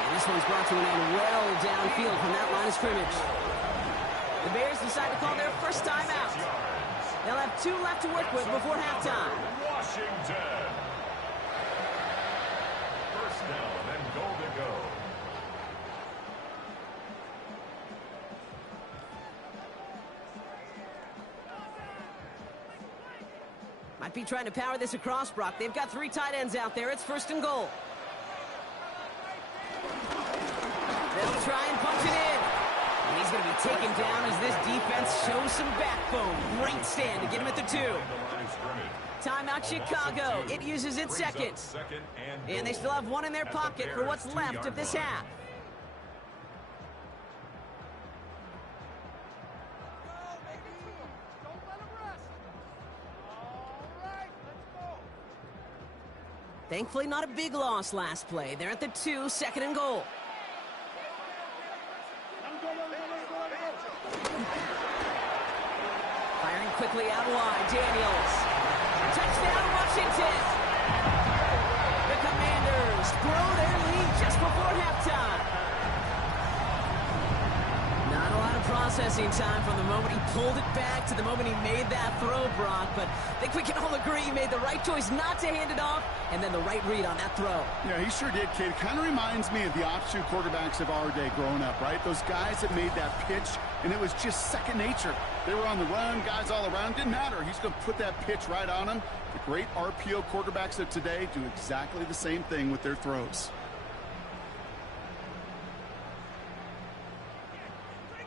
And this one's brought to an end well downfield from that line of scrimmage. The Bears decide to call their first time out. They'll have 2 left to work with before halftime. Washington. First down and goal to go. Might be trying to power this across, Brock. They've got 3 tight ends out there. It's first and goal. They'll try and punch it in. And he's going to be taken down as this defense shows some backbone. Great stand to get him at the 2. Timeout Chicago. It uses its second. And they still have 1 in their pocket for what's left of this half. Thankfully, not a big loss last play. They're at the 2, second and goal. Firing quickly out wide, Daniels. Touchdown, Washington. The Commanders grow their lead just before halftime. Not a lot of processing time from the moment he pulled it back to the moment he made that throw, Brock. But I think we can all agree he made the right choice not to hand it off, and then the right read on that throw. Yeah, he sure did, kid. It kind of reminds me of the offshoot quarterbacks of our day growing up, right? Those guys that made that pitch, and it was just second nature. They were on the run, guys all around. Didn't matter. He's going to put that pitch right on him. The great RPO quarterbacks of today do exactly the same thing with their throws.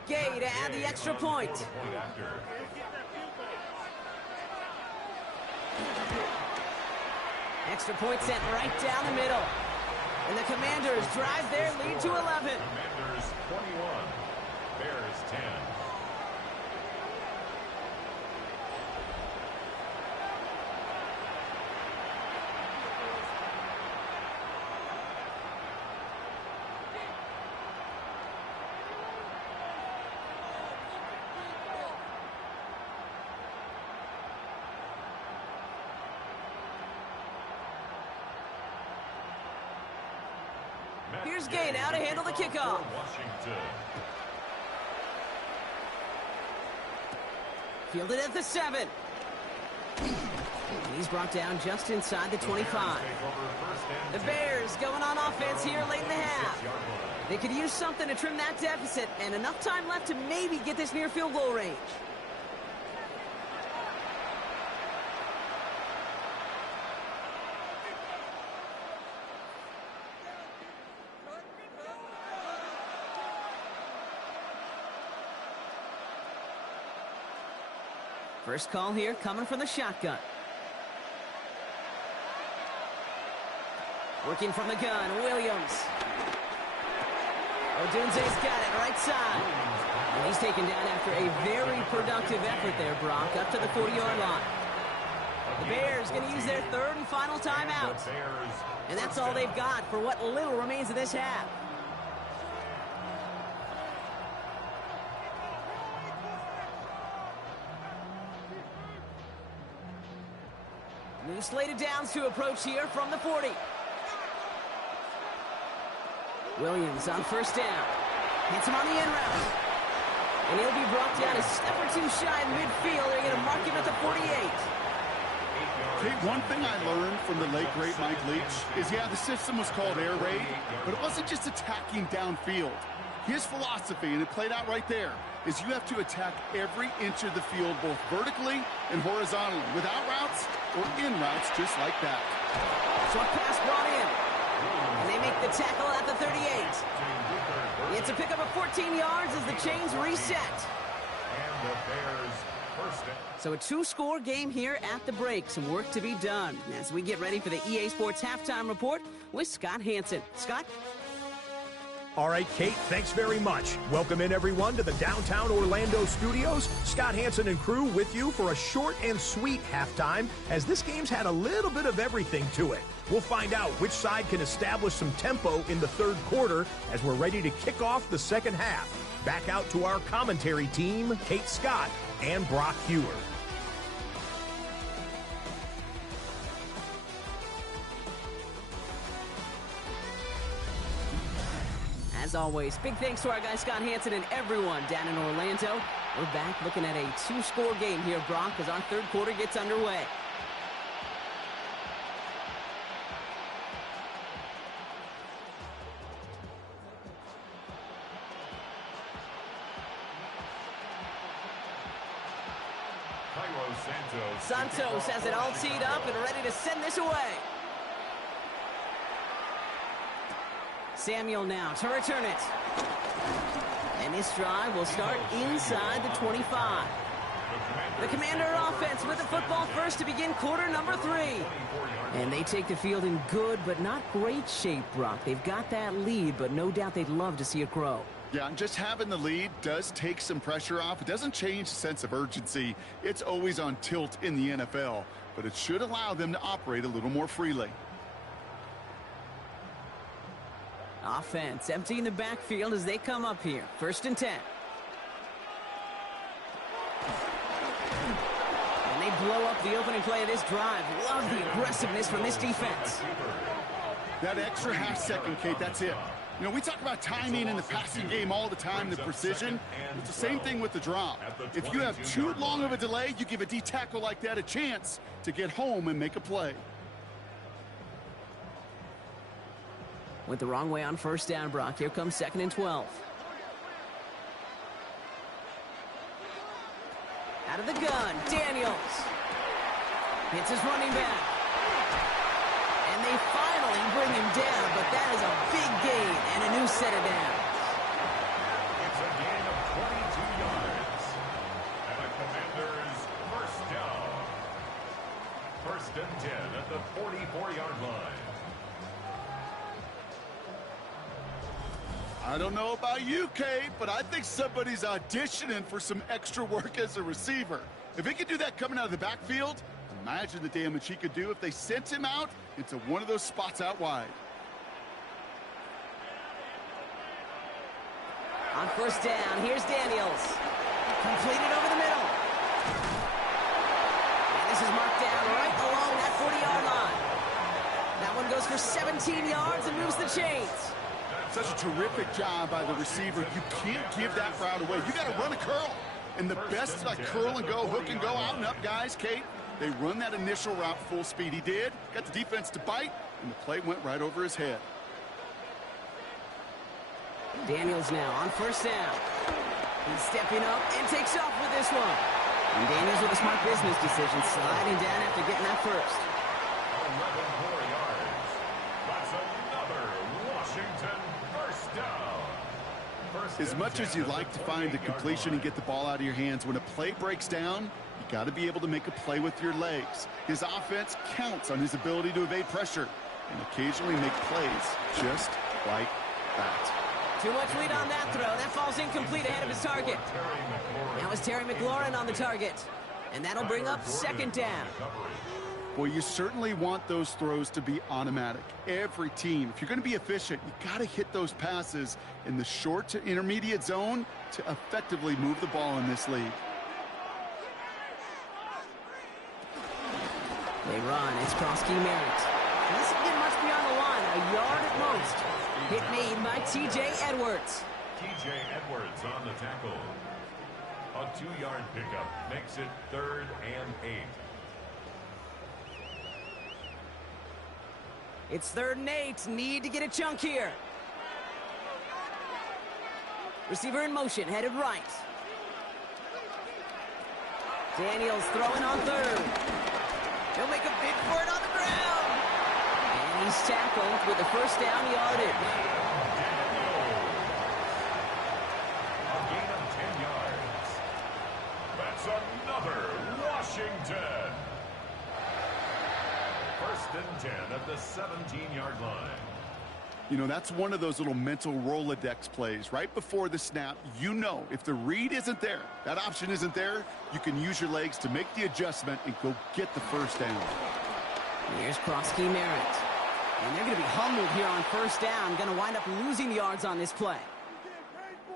Gay to add the extra point. Extra point sent right down the middle. And the Commanders drive their lead to 11. Commanders 21, Bears 10. Here's Gay now to handle the kickoff. Fielded at the 7. And he's brought down just inside the 25. The Bears going on offense here late in the half. They could use something to trim that deficit, and enough time left to maybe get this near field goal range. First call here coming from the shotgun. Working from the gun, Williams. Odunze's got it right side. And he's taken down after a very productive effort there, Brock, up to the 40-yard line. The Bears going to use their 3rd and final timeout. And that's all they've got for what little remains of this half. New slated downs to approach here from the 40. Williams on first down. Hits him on the in route. And he'll be brought down a step or 2 shy in midfield. They're going to mark him at the 48. Okay, one thing I learned from the late, great Mike Leach is, yeah, the system was called air raid, but it wasn't just attacking downfield. His philosophy, and it played out right there, is you have to attack every inch of the field, both vertically and horizontally, without routes or in routes, just like that. Short pass brought in. And they make the tackle at the 38. It's a pickup of 14 yards as the chains reset. And the Bears first. So a two-score game here at the break. Some work to be done as we get ready for the EA Sports Halftime Report with Scott Hanson. Scott? All right, Kate, thanks very much. Welcome in, everyone, to the downtown Orlando studios. Scott Hanson and crew with you for a short and sweet halftime, as this game's had a little bit of everything to it. We'll find out which side can establish some tempo in the third quarter as we're ready to kick off the second half. Back out to our commentary team, Kate Scott and Brock Hewer. As always, big thanks to our guy Scott Hanson and everyone down in Orlando. We're back looking at a two-score game here, Brock, as our third quarter gets underway. Santos has it all teed up and ready to send this away. Samuel now to return it. And this drive will start inside the 25. The Commander offense with the football first to begin quarter number 3. And they take the field in good but not great shape, Brock. They've got that lead, but no doubt they'd love to see it grow. Yeah, and just having the lead does take some pressure off. It doesn't change the sense of urgency. It's always on tilt in the NFL, but it should allow them to operate a little more freely. Offense emptying the backfield as they come up here. 1st and 10. And they blow up the opening play of this drive. Love the aggressiveness from this defense. That extra half second, Kate, that's it. You know, we talk about timing in the passing game all the time, the precision. It's the same thing with the drop. If you have too long of a delay, you give a D tackle like that a chance to get home and make a play. Went the wrong way on 1st down, Brock. Here comes 2nd and 12. Out of the gun, Daniels. Hits his running back. And they finally bring him down, but that is a big gain and a new set of downs. It's a gain of 22 yards. And a Commander's first down. 1st and 10 at the 44-yard line. I don't know about you, Kate, but I think somebody's auditioning for some extra work as a receiver. If he could do that coming out of the backfield, imagine the damage he could do if they sent him out into one of those spots out wide. On 1st down, here's Daniels. Completed over the middle. And this is marked down right along that 40-yard line. That one goes for 17 yards and moves the chains. Such a terrific job by the receiver. You can't give that route away. You got to run a curl. And the best, like curl and go, hook and go, out and up, guys, Kate. They run that initial route full speed. He did. Got the defense to bite, and the play went right over his head. Daniels now on 1st down. He's stepping up and takes off with this one. And Daniels with a smart business decision, sliding down after getting that first. 11 more yards. That's another Washington first down. As much as you like to find a completion and get the ball out of your hands, when a play breaks down, you got to be able to make a play with your legs. His offense counts on his ability to evade pressure and occasionally make plays just like that. Too much lead on that throw. That falls incomplete ahead of his target. Now it's Terry McLaurin on the target. And that'll bring up 2nd down. Well, you certainly want those throws to be automatic. Every team, if you're going to be efficient, you got to hit those passes in the short to intermediate zone to effectively move the ball in this league. They run. It's Krosky Merritt. Doesn't get much beyond the line. A yard at most. Hit made by T.J. Edwards. T.J. Edwards on the tackle. A 2-yard pickup makes it 3rd and 8. It's 3rd and 8. Need to get a chunk here. Receiver in motion, headed right. Daniels throwing on 3rd. He'll make a bid for it on the ground. And He's tackled with a first down yardage. A gain of 10 yards. That's another Washington. First and 10 at the 17-yard line. You know, that's one of those little mental Rolodex plays. Right before the snap, you know if the read isn't there, that option isn't there, you can use your legs to make the adjustment and go get the first down. Here's Krosky Merritt. And they're going to be humbled here on first down. Going to wind up losing yards on this play.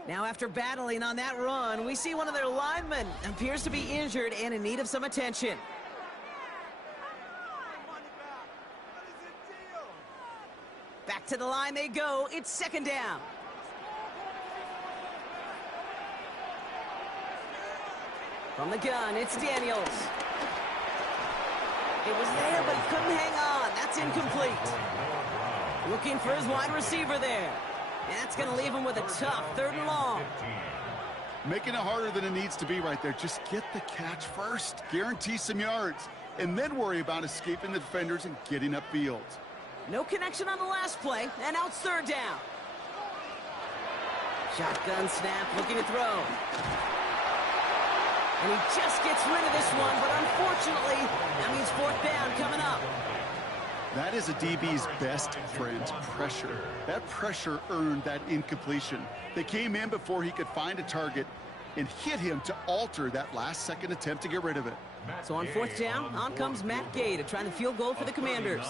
Now, after battling on that run, we see one of their linemen appears to be injured and in need of some attention. Back to the line they go. It's second down. From the gun, it's Daniels. It was there, but he couldn't hang on. That's incomplete. Looking for his wide receiver there. And that's going to leave him with a tough 3rd and long. Making it harder than it needs to be right there. Just get the catch first. Guarantee some yards. And then worry about escaping the defenders and getting upfield. No connection on the last play, and now it's 3rd down. Shotgun snap, looking to throw. And he just gets rid of this one, but unfortunately, that means 4th down coming up. That is a DB's best friend, pressure. That pressure earned that incompletion. They came in before he could find a target and hit him to alter that last-second attempt to get rid of it. So on 4th down, on comes Matt Gay to try the field goal for the Commanders.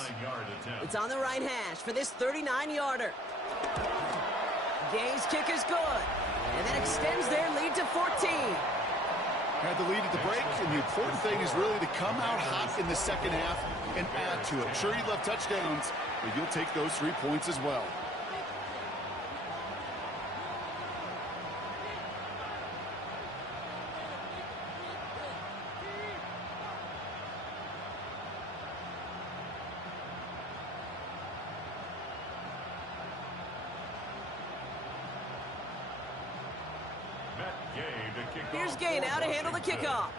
It's on the right hash for this 39-yarder. Gay's kick is good, and that extends their lead to 14. Had the lead at the break, and the important thing is really to come out hot in the second half and add to it. Sure, you love touchdowns, but you'll take those 3 points as well. Here's Gay now to handle the kickoff.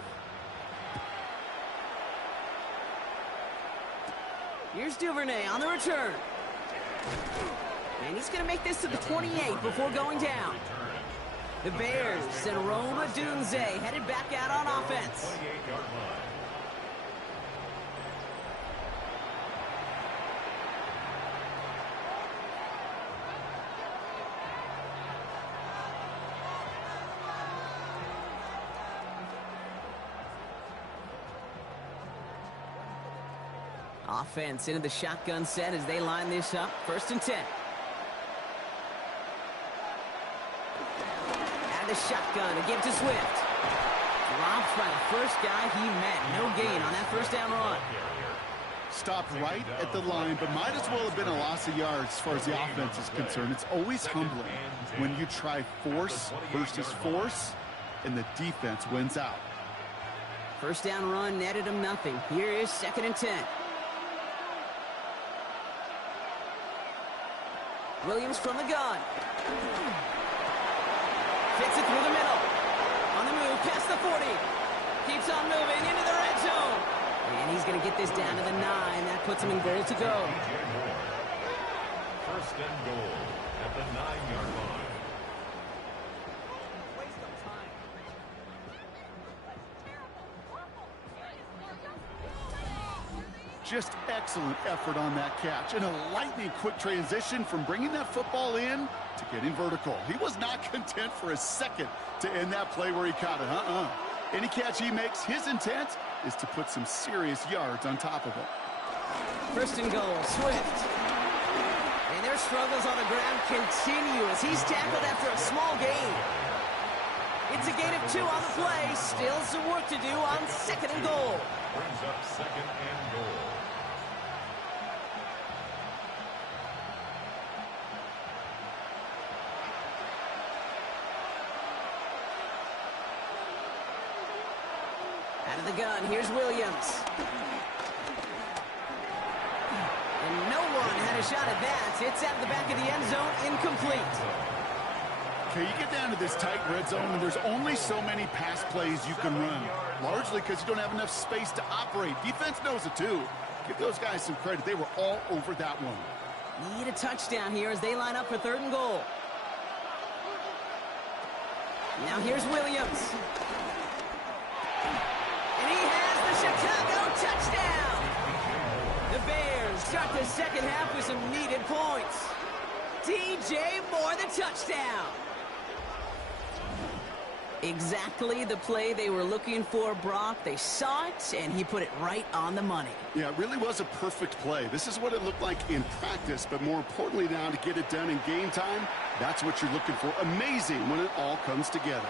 Here's Duvernay on the return. And he's going to make this to the 28 before going down. The Bears and Rome Odunze headed back out on offense. Offense into the shotgun set as they line this up. 1st and 10. And the shotgun to give to Swift. Dropped by the first guy he met. No gain on that 1st down run. Stopped right at the line, but might as well have been a loss of yards as far as the offense is concerned. It's always humbling when you try force versus force, and the defense wins out. 1st down run netted him nothing. Here is 2nd and 10. Williams from the gun. Fits it through the middle. On the move, past the 40. Keeps on moving into the red zone. And he's going to get this down to the 9. That puts him in goal to go. 1st and goal at the 9-yard line. Just excellent effort on that catch. And a lightning-quick transition from bringing that football in to getting vertical. He was not content for a second to end that play where he caught it. Any catch he makes, his intent is to put some serious yards on top of it. 1st and goal, Swift. And their struggles on the ground continue as he's tackled after a small gain. It's a gain of 2 on the play. Still some work to do on 2nd and goal. Brings up 2nd and goal. Out of the gun, here's Williams. And no one had a shot at that. It's out of the back of the end zone, incomplete. Okay, you get down to this tight red zone, and there's only so many pass plays you can run, largely because you don't have enough space to operate. Defense knows it, too. Give those guys some credit. They were all over that one. Need a touchdown here as they line up for 3rd and goal. Now here's Williams. And he has the Chicago touchdown. The Bears start the second half with some needed points. DJ Moore, the touchdown. Exactly the play they were looking for, Brock. They saw it, and he put it right on the money. Yeah, it really was a perfect play. This is what it looked like in practice, but more importantly now to get it done in game time, that's what you're looking for. Amazing when it all comes together.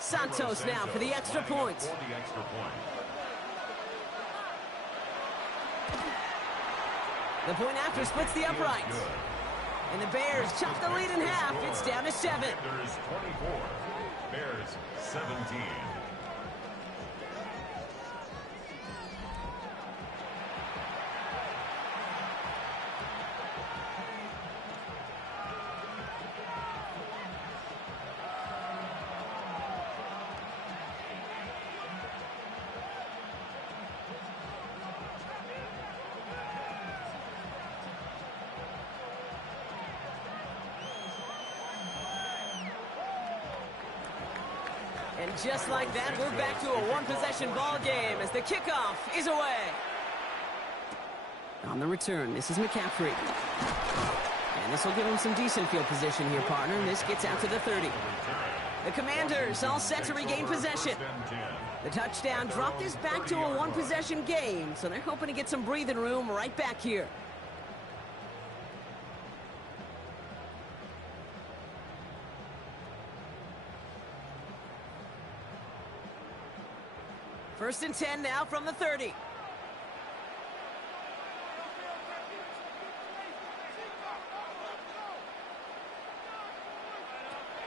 Santos now for the extra point. The point after splits the uprights. And the Bears chop the lead in half. It's down to 7. Bears 24. Bears 17. And just like that, we're back to a one-possession ball game as the kickoff is away. On the return, this is McCaffrey. And this will give him some decent field position here, partner. This gets out to the 30. The Commanders all set to regain possession. The touchdown dropped this back to a one-possession game, so they're hoping to get some breathing room right back here. First and 10 now from the 30.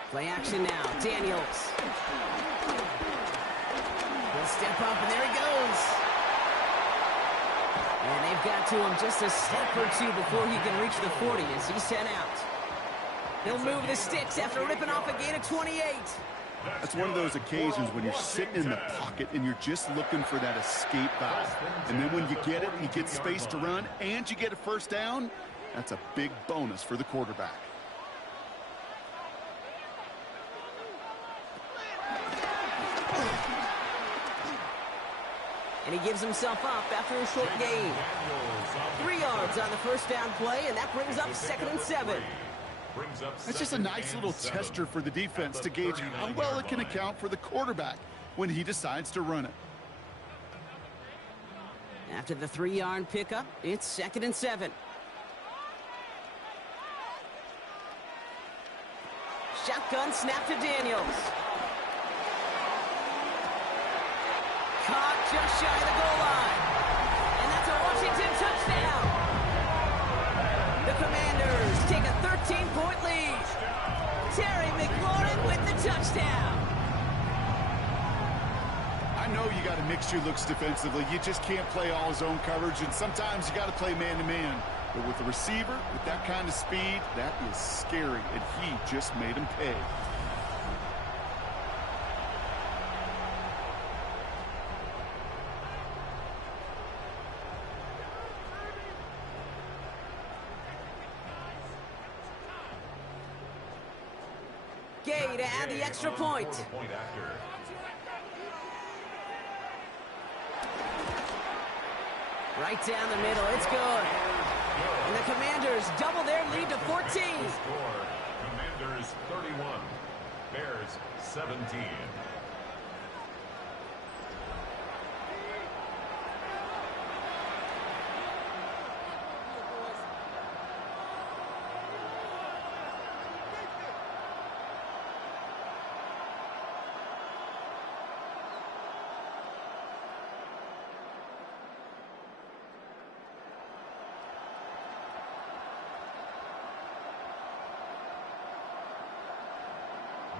Play action now. Daniels. He'll step up, and there he goes. And they've got to him just a step or two before he can reach the 40 as he's sent out. He'll move the sticks after ripping off a gain of 28. That's one of those occasions when you're sitting in the pocket and you're just looking for that escape valve. And then when you get it, you get space to run, and you get a first down, that's a big bonus for the quarterback. And he gives himself up after a short gain. 3 yards on the first down play, and that brings up 2nd and 7. That's just a nice little tester for the defense to gauge how well it can account for the quarterback when he decides to run it. After the 3-yard pickup, it's 2nd and 7. Shotgun snap to Daniels. Caught just shy of the goal line. And that's a Washington touchdown. The Commanders take a 13-point lead. Terry McLaurin with the touchdown. I know you got to mix your looks defensively. You just can't play all zone coverage, and sometimes you got to play man-to-man. But with the receiver, with that kind of speed, that is scary, and he just made him pay. Gay to add the extra point. Right down the middle, it's good. And the Commanders double their lead to 14. Commanders 31, Bears 17.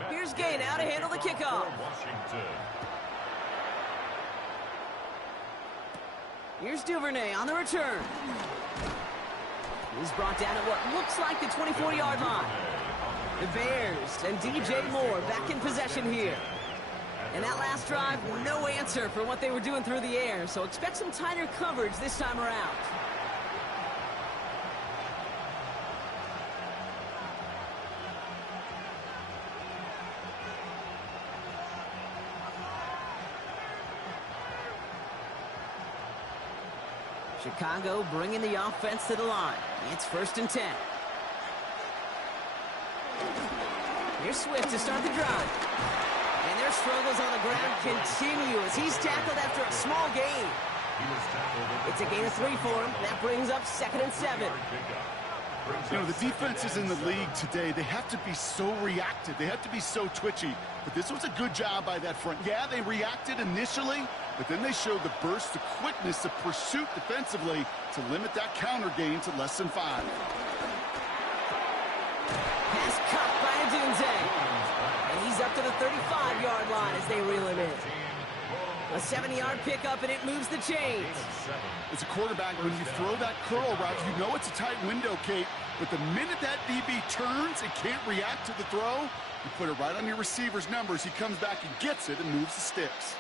Here's Gay now to handle the kickoff. Washington. Here's Duvernay on the return. He's brought down at what looks like the 24-yard line. The Bears and DJ Moore back in possession here. And that last drive, no answer for what they were doing through the air, so expect some tighter coverage this time around. Chicago bringing the offense to the line. It's 1st and 10. Here's Swift to start the drive. And their struggles on the ground continue as he's tackled after a small gain. It's a gain of 3 for him. That brings up 2nd and 7. You know, the defenses in the league today, they have to be so reactive. They have to be so twitchy. But this was a good job by that front. Yeah, they reacted initially, but then they showed the burst of quickness of pursuit defensively to limit that counter gain to less than 5. Pass caught by Adunze. And he's up to the 35-yard line as they reel him in. A 7-yard pickup, and it moves the chains. As a quarterback, when you throw that curl route, you know it's a tight window, Kate. But the minute that DB turns and can't react to the throw, you put it right on your receiver's numbers. He comes back and gets it and moves the sticks.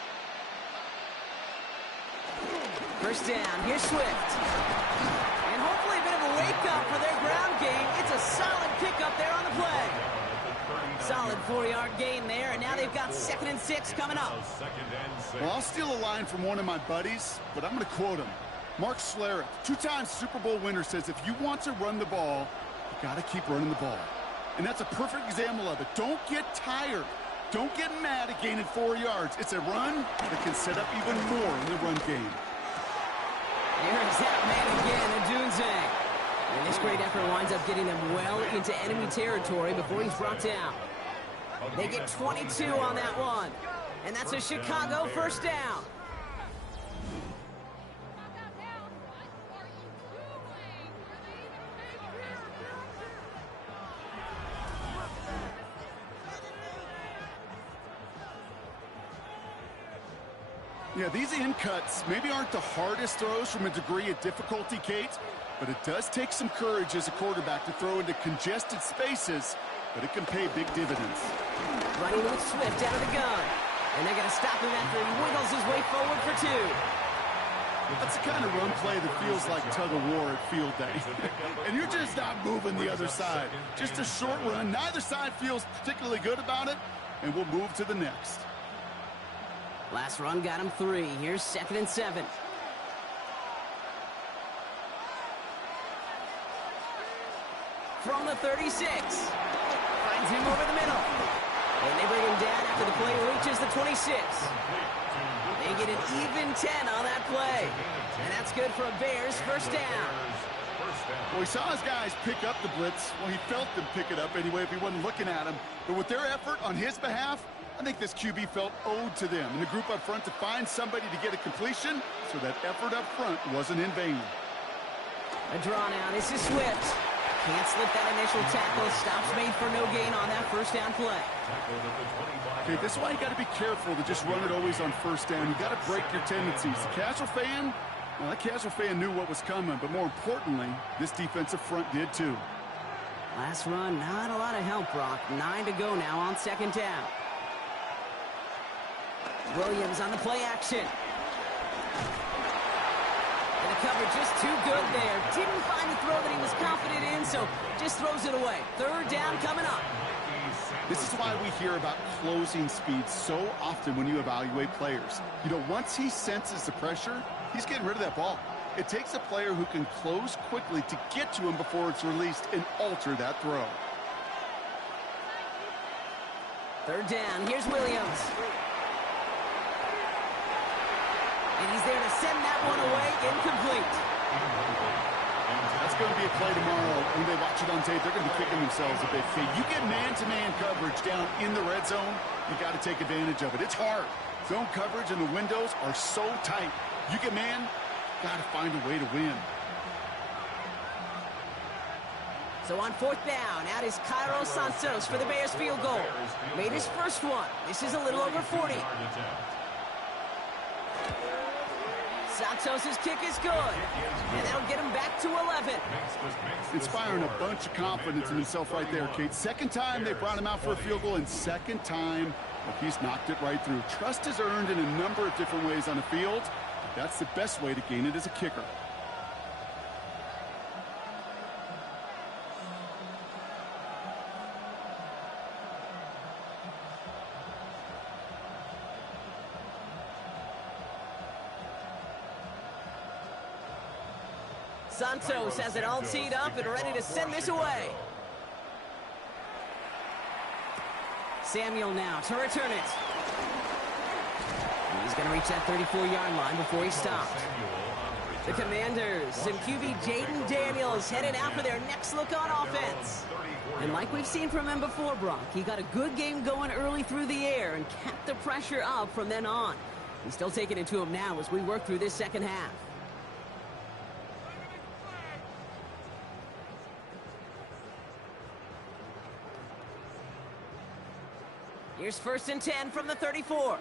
1st down. Here's Swift. And hopefully a bit of a wake-up for their ground game. It's a solid pickup there on the play. Solid 4-yard gain there, and now they've got 2nd and 6 coming up. Well, I'll steal a line from one of my buddies, but I'm going to quote him. Mark Schlereth, 2-time Super Bowl winner, says if you want to run the ball, you got to keep running the ball. And that's a perfect example of it. Don't get tired. Don't get mad at gaining 4 yards. It's a run that can set up even more in the run game. There's that man again, Adunze. And this great effort winds up getting them well into enemy territory before he's brought down. They get 22 on that one. And that's a Chicago 1st down. Yeah, these in cuts maybe aren't the hardest throws from a degree of difficulty, Kate, but it does take some courage as a quarterback to throw into congested spaces, but it can pay big dividends. Running with Swift out of the gun. And they're going to stop him after he wiggles his way forward for 2. That's the kind of run play that feels like tug-of-war at field day. And you're just not moving the other side. Just a short run. Neither side feels particularly good about it, and we'll move to the next. Last run got him 3. Here's 2nd and 7. From the 36. Finds him over the middle. And they bring him down after the play reaches the 26. They get an even 10 on that play. And that's good for a Bears 1st down. Well, he saw his guys pick up the blitz. Well, he felt them pick it up anyway if he wasn't looking at him. But with their effort on his behalf, I think this QB felt owed to them and the group up front to find somebody to get a completion, so that effort up front wasn't in vain. A draw now. This is Swift. Can't slip that initial tackle. Stops made for no gain on that 1st down play. Okay, this is why you got to be careful to just run it always on 1st down. You got to break your tendencies. The casual fan, well, that casual fan knew what was coming, but more importantly, this defensive front did too. Last run, not a lot of help, Brock. 9 to go now on 2nd down. Williams on the play action. And the coverage just too good there. Didn't find the throw that he was confident in, so just throws it away. 3rd down coming up. This is why we hear about closing speed so often when you evaluate players. You know, once he senses the pressure, he's getting rid of that ball. It takes a player who can close quickly to get to him before it's released and alter that throw. 3rd down. Here's Williams. And he's there to send that one away, incomplete. That's going to be a play tomorrow. When they watch it on tape, they're going to be kicking themselves a bit. Okay, you get man-to-man coverage down in the red zone, you got to take advantage of it. It's hard. Zone coverage and the windows are so tight. You get man, got to find a way to win. So on 4th down, out is Cairo Santos for the Bears field goal. Made his first one. This is a little over 40. Santos' kick is good. And that'll get him back to 11. Inspiring a bunch of confidence in himself right there, Kate. Second time they brought him out for a field goal, and second time he's knocked it right through. Trust is earned in a number of different ways on the field. That's the best way to gain it as a kicker. Santos has it all teed up and ready to send this away. Samuel now to return it. He's going to reach that 34-yard line before he stops. The Commanders and QB Jaden Daniels headed out for their next look on offense. And like we've seen from him before, Brock, he got a good game going early through the air and kept the pressure up from then on. He's still taking it to him now as we work through this second half. Here's 1st and 10 from the 34.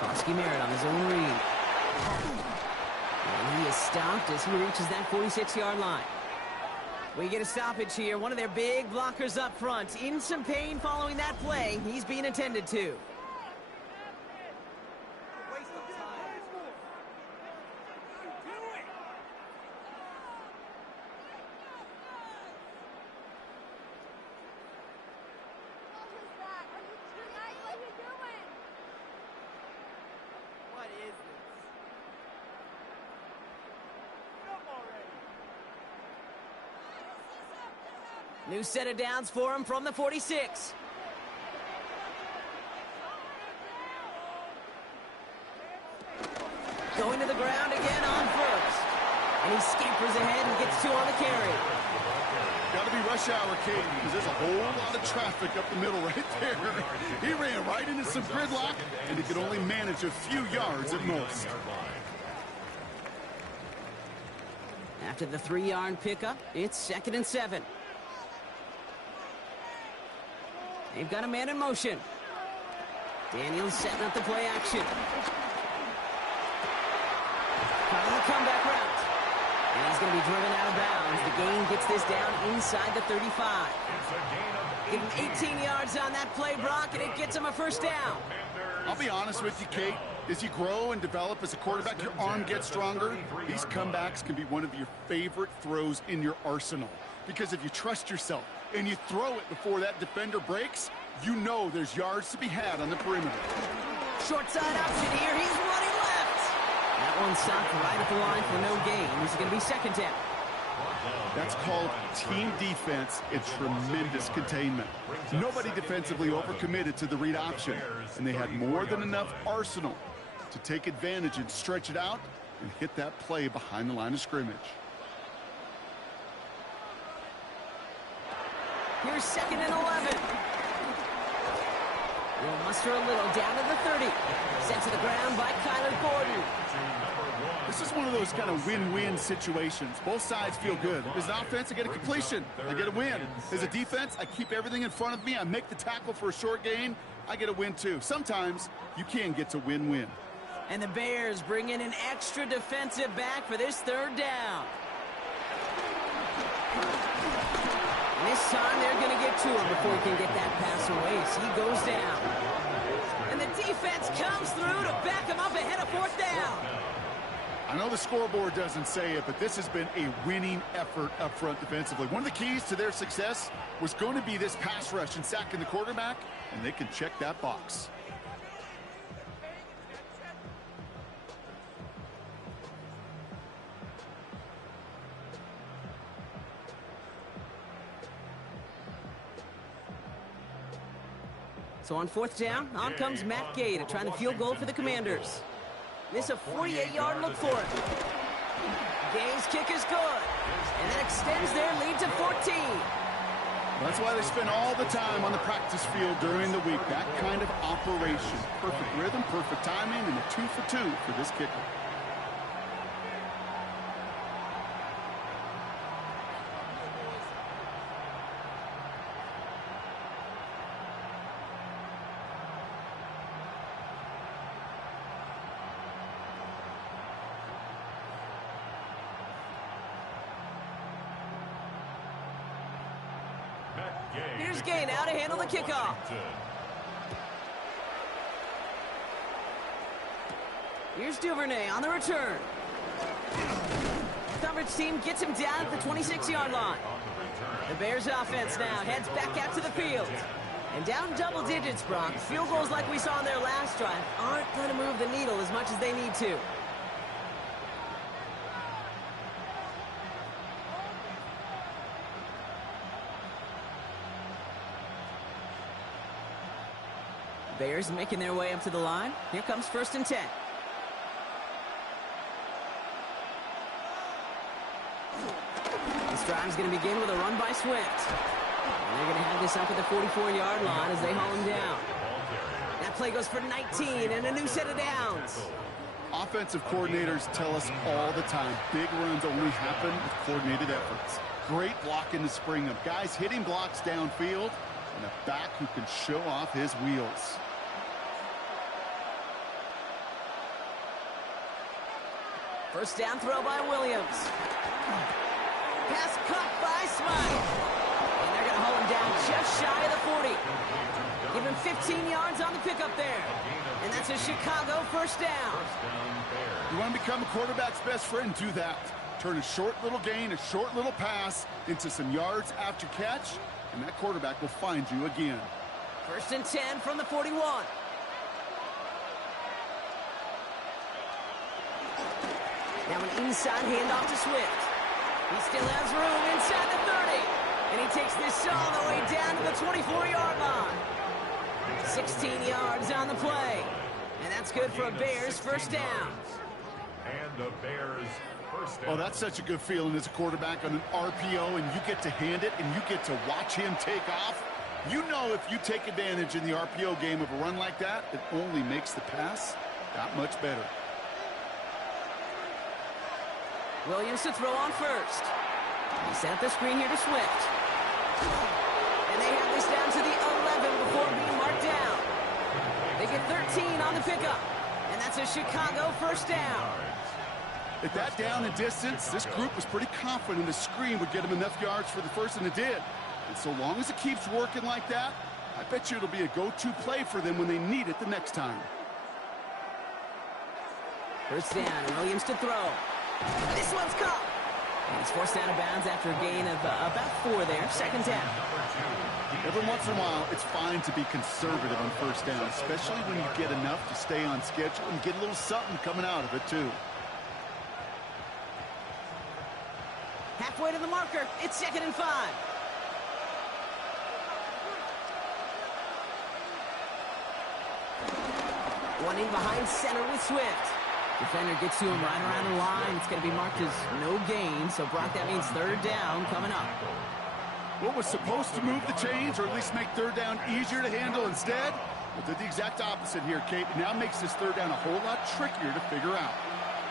Koski Merritt on his own read. And he is stopped as he reaches that 46-yard line. We get a stoppage here. One of their big blockers up front. In some pain following that play. He's being attended to. New set of downs for him from the 46. Going to the ground again on 1st. And he scampers ahead and gets 2 on the carry. Got to be rush hour, Kate, because there's a whole lot of traffic up the middle right there. He ran right into some gridlock, and he could only manage a few yards at most. After the 3-yard pickup, it's 2nd and 7. They've got a man in motion. Daniels setting up the play action. Calling the comeback route. And he's going to be driven out of bounds. The gain gets this down inside the 35. Give him 18 yards on that play, Brock, and it gets him a 1st down. I'll be honest with you, Kate. As you grow and develop as a quarterback, your arm gets stronger. These comebacks can be one of your favorite throws in your arsenal. Because if you trust yourself and you throw it before that defender breaks, you know there's yards to be had on the perimeter. Short side option here. He's running left. That one stopped right at the line for no gain. This is going to be 2nd down. That's called team defense and tremendous containment. Nobody defensively overcommitted to the read option, and they had more than enough arsenal to take advantage and stretch it out and hit that play behind the line of scrimmage. Here's 2nd and 11. We'll muster a little down to the 30. Sent to the ground by Kyler Gordon. This is one of those kind of win-win situations. Both sides feel good. As an offense, I get a completion. I get a win. As a defense, I keep everything in front of me. I make the tackle for a short gain. I get a win, too. Sometimes you can get to win-win. And the Bears bring in an extra defensive back for this 3rd down. And this time they're going to get to him before he can get that pass away as he goes down. And the defense comes through to back him up ahead of 4th down. I know the scoreboard doesn't say it, but this has been a winning effort up front defensively. One of the keys to their success was going to be this pass rush and sacking the quarterback, and they can check that box. So on 4th down, on comes Matt Gay to try the field goal for the Commanders. This a 48-yard look for it. Gay's kick is good. And that extends their lead to 14. That's why they spend all the time on the practice field during the week. That kind of operation. Perfect rhythm, perfect timing, and a 2 for 2 for this kicker. Here's Gay now to handle the kickoff. Here's Duvernay on the return. The coverage team gets him down at the 26-yard line. The Bears offense now heads back out to the field. And down double digits, Brock. Field goals like we saw in their last drive aren't going to move the needle as much as they need to. Bears making their way up to the line. Here comes 1st and 10. This drive is going to begin with a run by Swift. And they're going to have this up at the 44-yard line as they haul him down. That play goes for 19 and a new set of downs. Offensive coordinators tell us all the time, big runs only happen with coordinated efforts. Great block in the spring of guys hitting blocks downfield and a back who can show off his wheels. First down throw by Williams. Pass caught by Smythe. And they're going to hold him down just shy of the 40. Give him 15 yards on the pickup there. And that's a Chicago first down. You want to become a quarterback's best friend, do that. Turn a short little gain, a short little pass into some yards after catch, and that quarterback will find you again. 1st and 10 from the 41. Now an inside handoff to Swift. He still has room inside the 30. And he takes this all the way down to the 24-yard line. 16 yards on the play. And that's good for a Bears first down. And the Bears first down. Oh, that's such a good feeling as a quarterback on an RPO, and you get to hand it, and you get to watch him take off. You know if you take advantage in the RPO game of a run like that, it only makes the pass that much better. Williams to throw on first. He set up the screen here to Swift. And they have this down to the 11 before being marked down. They get 13 on the pickup. And that's a Chicago first down. At that down and distance, this group was pretty confident the screen would get them enough yards for the first, and it did. And so long as it keeps working like that, I bet you it'll be a go-to play for them when they need it the next time. First down, and Williams to throw. This one's caught. And he's forced out of bounds after a gain of about 4 there. Second down. Every once in a while, it's fine to be conservative on first down, especially when you get enough to stay on schedule and get a little something coming out of it, too. Halfway to the marker. It's 2nd and 5. One in behind center with Swift. Defender gets to him right around the line. It's going to be marked as no gain. So, Brock, that means 3rd down coming up. What was supposed to move the chains, or at least make 3rd down easier to handle instead? Well, did the exact opposite here, Kate. It now makes this 3rd down a whole lot trickier to figure out.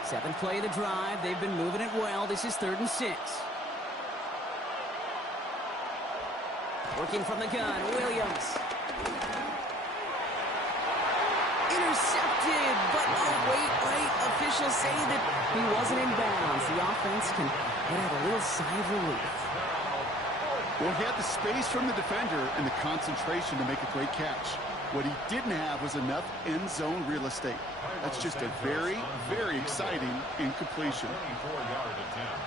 7th play of the drive. They've been moving it well. This is 3rd and 6. Working from the gun, Williams. Intercepted, but oh, wait. Officials say that he wasn't in bounds. The offense can let out a little sigh of relief. Well, he had the space from the defender and the concentration to make a great catch. What he didn't have was enough end zone real estate. That's just a very, very exciting incompletion. 24-yard attempt.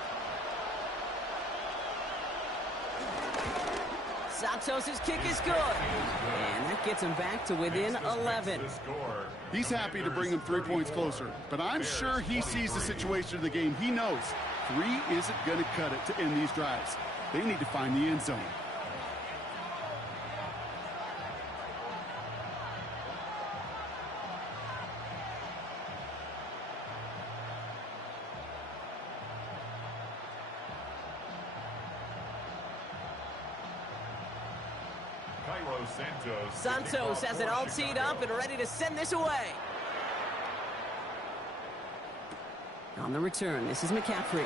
Santos' kick is good. And that gets him back to within 11. He's happy to bring him 3 points closer, but I'm sure he sees the situation of the game. He knows 3 isn't going to cut it to end these drives. They need to find the end zone. Santos has it all teed up and ready to send this away. On the return, this is McCaffrey.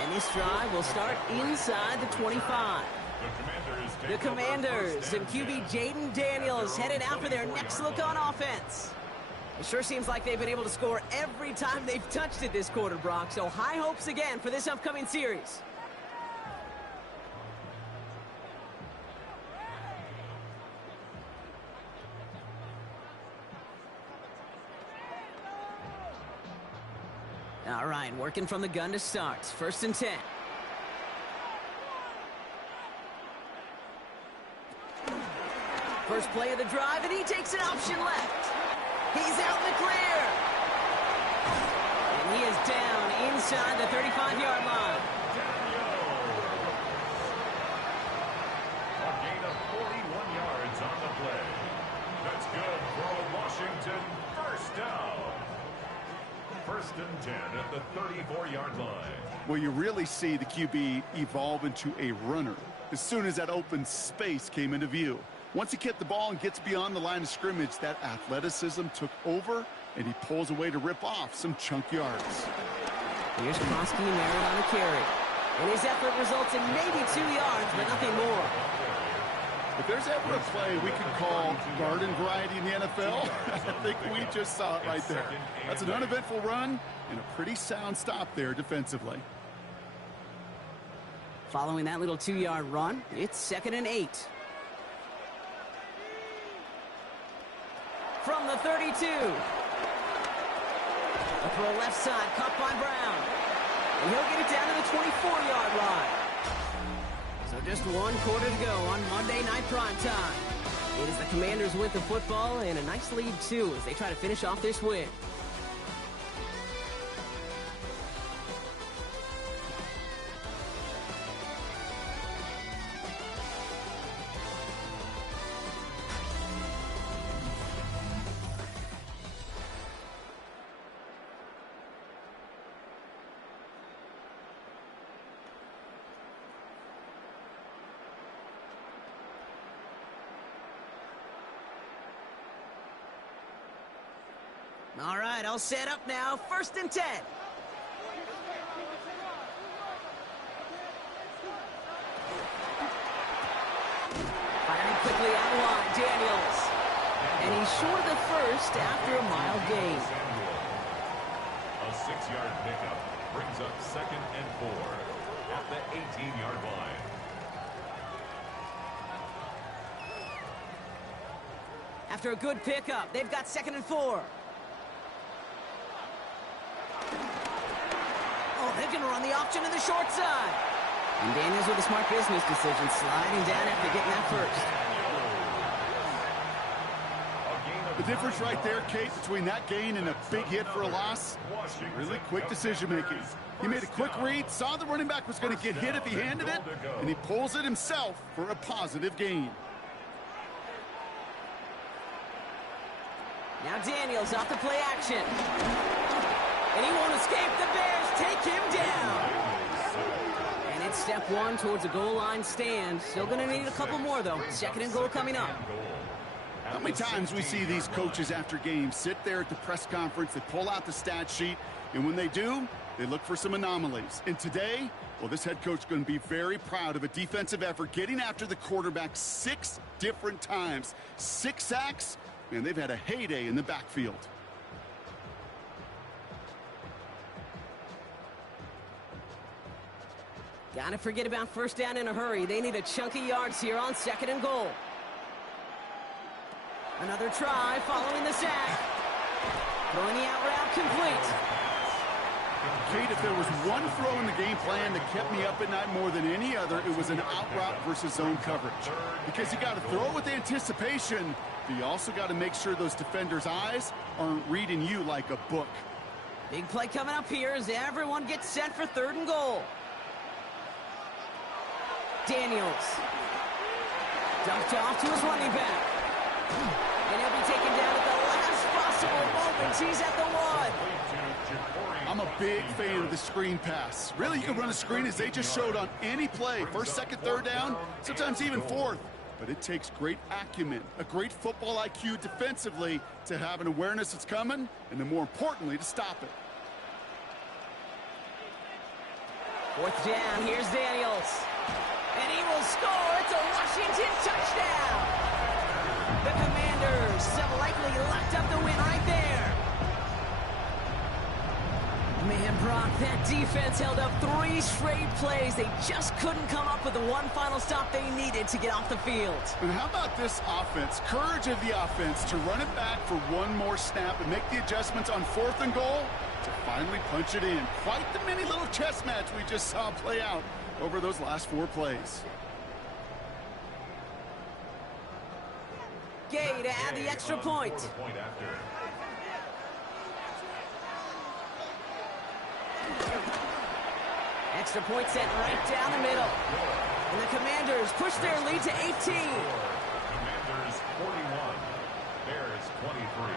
And this drive will start inside the 25. The Commanders and QB Jaden Daniels headed out for their next look on offense. It sure seems like they've been able to score every time they've touched it this quarter, Brock. So high hopes again for this upcoming series. All right, working from the gun to start. 1st and 10. First play of the drive, and he takes an option left. He's out in the clear. And he is down inside the 35-yard line. A gain of 41 yards on the play. That's good for a Washington first down. 1st and 10 at the 34-yard line. Well, you really see the QB evolve into a runner as soon as that open space came into view. Once he kept the ball and gets beyond the line of scrimmage, that athleticism took over, and he pulls away to rip off some chunk yards. Here's Krosky Merritt on the carry. And his effort results in maybe 2 yards, but nothing more. If there's ever a play we could call garden variety in the NFL, I think we just saw it right there. That's an uneventful run and a pretty sound stop there defensively. Following that little 2-yard run, it's 2nd and 8. From the 32. A throw left side, caught by Brown. And he'll get it down to the 24-yard line. So just 1 quarter to go on Monday Night Primetime. It is the Commanders with the football and a nice lead, too, as they try to finish off this win. All right, all set up now. 1st and 10. Firing quickly out wide, Daniels. And he's short of the first after a mile gain. A 6-yard pickup brings up 2nd and 4 at the 18-yard line. After a good pickup, they've got 2nd and 4. Oh, they're going to run the option to the short side. And Daniels with a smart business decision, sliding down after getting that first. The difference right there, Kate, between that gain and a big hit for a loss, really quick decision-making. He made a quick read, saw the running back was going to get hit if he handed it, and he pulls it himself for a positive gain. Now Daniels off the play action. And he won't escape. The Bears take him down. And it's step 1 towards a goal line stand. Still going to need a couple more, though. 2nd and goal coming up. How many times we see these coaches after games sit there at the press conference, they pull out the stat sheet, and when they do, they look for some anomalies. And today, well, this head coach is going to be very proud of a defensive effort, getting after the quarterback 6 different times. 6 sacks, and they've had a heyday in the backfield. Gotta forget about 1st down in a hurry. They need a chunk of yards here on 2nd and goal. Another try following the sack. Throwing the out route complete. Kate, if there was one throw in the game plan that kept me up at night more than any other, it was an out route versus zone coverage. Because you got to throw with anticipation, but you also got to make sure those defenders' eyes aren't reading you like a book. Big play coming up here as everyone gets set for 3rd and goal. Daniels. Dumped off to his running back. And he'll be taken down at the last possible moment. He's at the 1. I'm a big fan of the screen pass. Really, you can run a screen as they just showed on any play. 1st, 2nd, 3rd down, sometimes even 4th. But it takes great acumen, a great football IQ defensively to have an awareness that's coming, and then more importantly, to stop it. 4th down, here's Daniels. And he will score. It's a Washington touchdown. The Commanders have likely locked up the win right there. Man, Brock, that defense held up 3 straight plays. They just couldn't come up with the one final stop they needed to get off the field. And how about this offense? Courage of the offense to run it back for one more snap and make the adjustments on 4th and goal. to finally punch it in. Quite the mini little chess match we just saw play out over those last 4 plays. Gay to add the extra point. Extra point sent right down the middle. And the Commanders push their lead to 18. Commanders 41, Bears 23.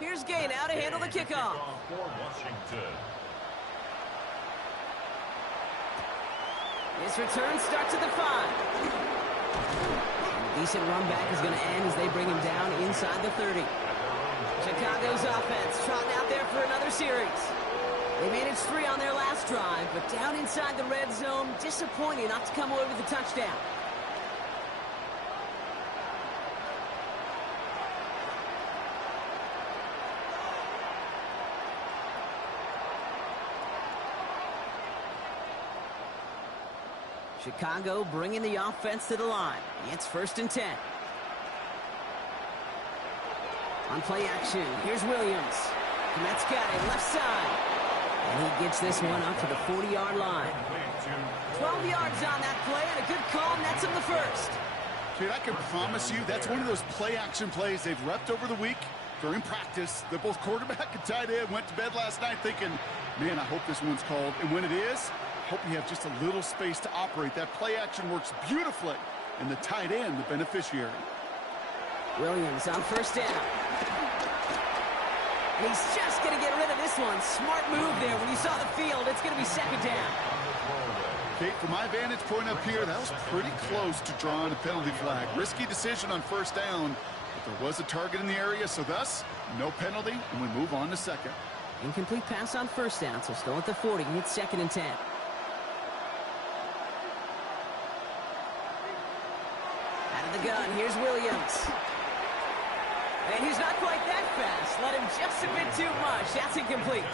Here's Gay now to handle the kickoff. For Washington. His return starts at the 5. A decent run back is going to end as they bring him down inside the 30. Chicago's offense trotting out there for another series. They managed 3 on their last drive, but down inside the red zone, disappointing not to come away with the touchdown. Chicago bringing the offense to the line. It's 1st and 10. On play action, here's Williams. Komet's got it, left side. And he gets this one up to the 40-yard line. 12 yards on that play, and a good call nets him the first. Kid, I can promise you that's one of those play-action plays they've repped over the week during practice. That both quarterback and tight end went to bed last night thinking, man, I hope this one's called. And when it is, hope you have just a little space to operate. That play action works beautifully, and the tight end, the beneficiary. Williams on 1st down. And he's just going to get rid of this one. Smart move there. When you saw the field, it's going to be 2nd down. Kate, from my vantage point up here, that was pretty close to drawing a penalty flag. Risky decision on 1st down, but there was a target in the area, so thus, no penalty, and we move on to 2nd. Incomplete pass on 1st down, so still at the 40. It's 2nd and 10. The gun, here's Williams. And he's not quite that fast. Let him just a bit too much. That's incomplete.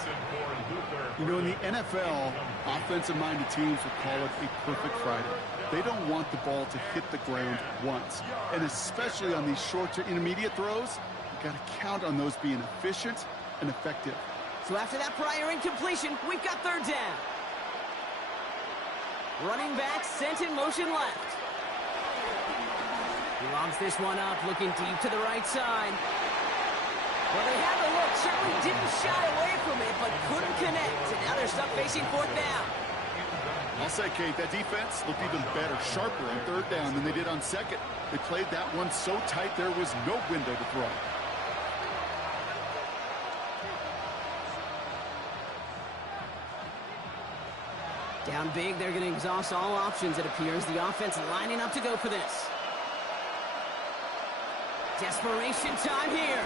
You know, in the NFL, offensive-minded teams would call it a perfect Friday. They don't want the ball to hit the ground once. And especially on these short to intermediate throws, you've got to count on those being efficient and effective. So after that prior incompletion, we've got 3rd down. Running back sent in motion left. He lobs this one up, looking deep to the right side. Well, they had the look, certainly didn't shy away from it, but couldn't connect. And now they're stuck facing 4th down. I'll say, Kate, that defense looked even better, sharper on 3rd down than they did on 2nd. They played that one so tight there was no window to throw. Down big, they're going to exhaust all options, it appears. The offense lining up to go for this. Desperation time here.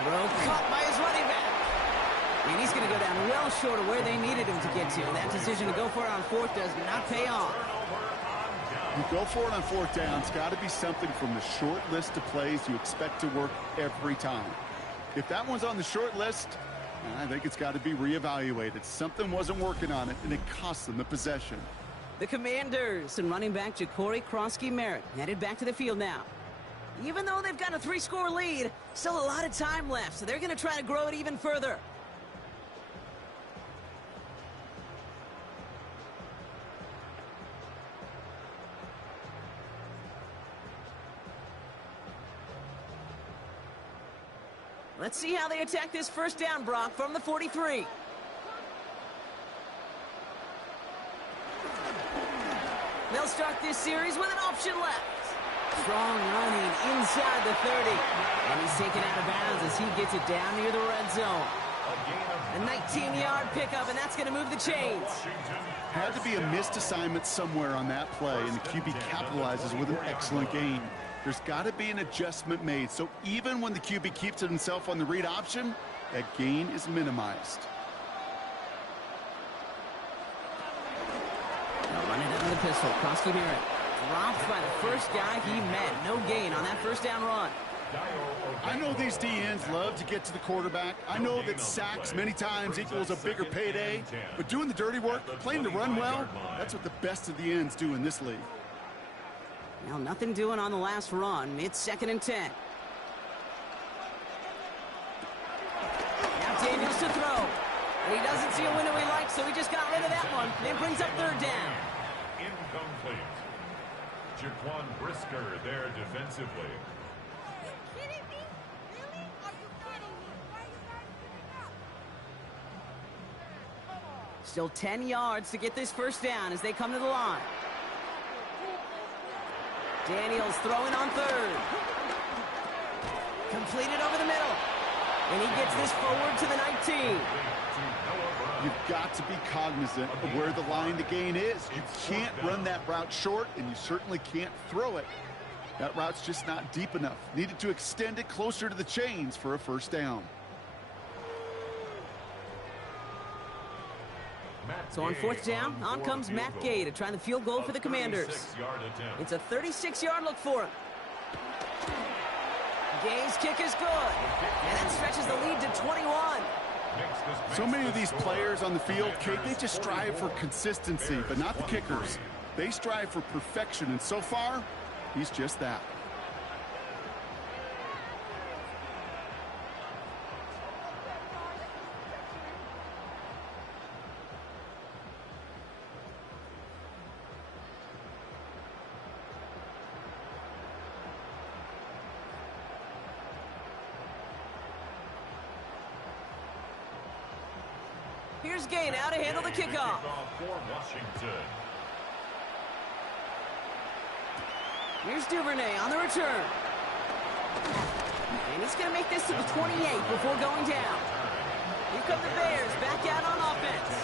Throw caught by his running back. And he's going to go down well short of where they needed him to get to. That decision to go for it on 4th does not pay off. You go for it on 4th down. It's got to be something from the short list of plays you expect to work every time. If that one's on the short list, I think it's got to be reevaluated. Something wasn't working on it, and it cost them the possession. The Commanders and running back Ja'Cory Krosky-Merritt headed back to the field now. Even though they've got a 3-score lead, still a lot of time left, so they're going to try to grow it even further. Let's see how they attack this 1st down, Brock, from the 43. They'll start this series with an option left. Strong running inside the 30. And he's taken out of bounds as he gets it down near the red zone. A 19-yard pickup, and that's going to move the chains. Had to be a missed assignment somewhere on that play, and the QB capitalizes with an excellent gain. There's got to be an adjustment made, so even when the QB keeps it himself on the read option, that gain is minimized. pistol. Kroski Merritt dropped by the first guy he met. No gain on that first down run. I know these D-ends love to get to the quarterback. I know that sacks many times equals a bigger payday. But doing the dirty work, playing to run well, that's what the best of the ends do in this league. Well, nothing doing on the last run. It's 2nd and 10. Now Daniels to throw. And he doesn't see a window he likes, so he just got rid of that one. It brings up 3rd down. Incomplete. Jaquan Brisker there defensively. Still 10 yards to get this first down as they come to the line. Daniels throwing on 3rd. Completed over the middle. And he gets this forward to the 19. You've got to be cognizant of where the line to gain is. You can't run that route short, and you certainly can't throw it. That route's just not deep enough. Needed to extend it closer to the chains for a first down. So on 4th down, on comes Matt Gay to try the field goal for the Commanders. It's a 36-yard look for him. Gay's kick is good. And that stretches the lead to 21. So many of these players on the field, Kate, they just strive for consistency, but not the kickers. They strive for perfection, and so far, he's just that. Here's Gay now to handle the kickoff. Here's Duvernay on the return. And he's going to make this to the 28 before going down. Here come the Bears back out on offense.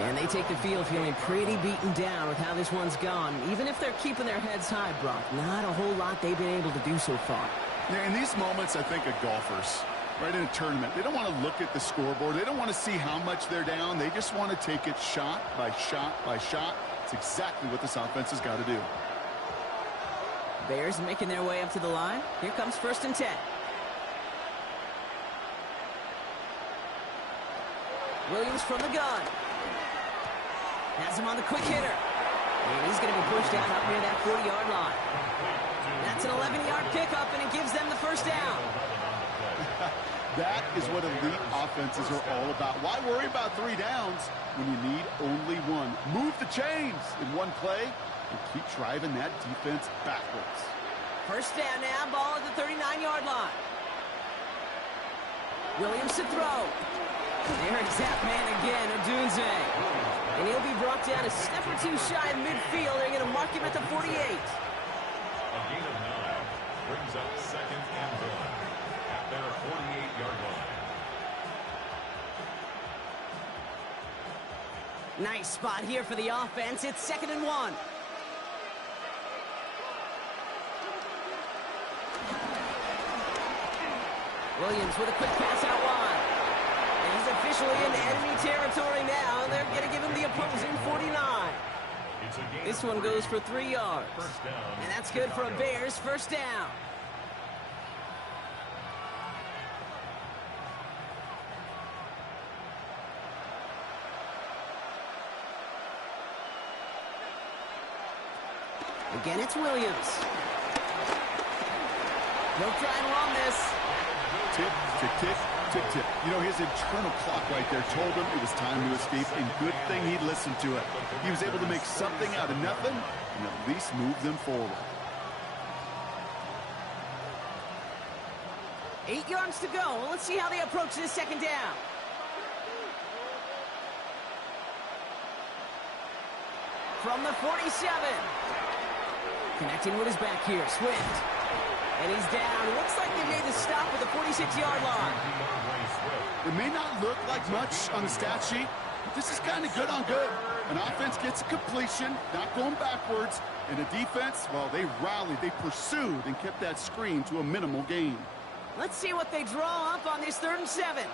And they take the field feeling pretty beaten down with how this one's gone. Even if they're keeping their heads high, Brock, not a whole lot they've been able to do so far. Yeah, in these moments, I think of golfers. Right in a tournament, they don't want to look at the scoreboard. They don't want to see how much they're down. They just want to take it shot by shot by shot. It's exactly what this offense has got to do. Bears making their way up to the line. Here comes 1st and 10. Williams from the gun. Has him on the quick hitter. And he's going to be pushed out up near that 40-yard line. That's an 11-yard pickup, and it gives them the first down. That is what elite offenses are all about. Why worry about 3 downs when you need only 1? Move the chains in one play and keep driving that defense backwards. First down now, ball at the 39-yard line. Williams to throw. There's that man again, Odunze. And he'll be brought down a step or 2 shy of midfield. They're going to mark him at the 48. A gain of 9 brings up 2nd and 1 at their 48-yard line. Nice spot here for the offense. It's 2nd and 1. Williams with a quick pass out wide. And he's officially into enemy territory now. They're going to give him the opposing 49. This one goes for 3 yards. And that's good for a Bears first down. Again, it's Williams. He'll try and run this. Tick, tick, tick, tick, tick. You know, his internal clock right there told him it was time to escape, and good thing he listened to it. He was able to make something out of nothing and at least move them forward. 8 yards to go. Well, let's see how they approach this second down. From the 47. Connecting with his back here, Swift. And he's down. Looks like they made the stop at the 46-yard line. It may not look like much on the stat sheet, but this is kind of good on good. An offense gets a completion, not going backwards, and a defense, well, they rallied, they pursued, and kept that screen to a minimal gain. Let's see what they draw up on this 3rd and 7.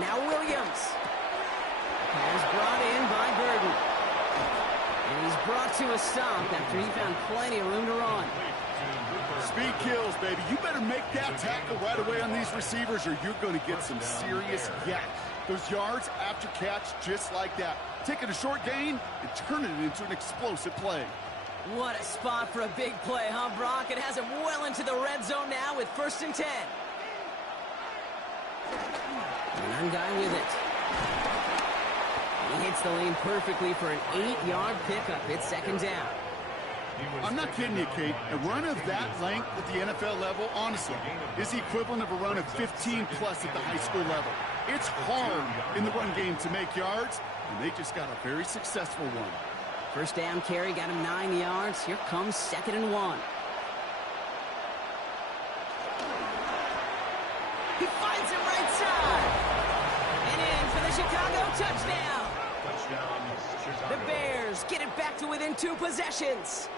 Now Williams. Pass brought in by Burden. And he's brought to a stop after he found plenty of room to run. Speed kills, baby. You better make that tackle right away on these receivers or you're going to get some serious yak. Those yards after catch just like that. Taking a short gain and turning it into an explosive play. What a spot for a big play, huh, Brock? It has him well into the red zone now with 1st and 10. And guy with it. He hits the lane perfectly for an 8-yard pickup. It's 2nd down. I'm not kidding you, Kate. A run of that length at the NFL level, honestly, is the equivalent of a run of 15-plus at the high school level. It's hard in the run game to make yards, and they just got a very successful one. 1st down carry got him 9 yards. Here comes 2nd and 1. He finds him right side. And in for the Chicago touchdown. The Bears get it back to within 2 possessions.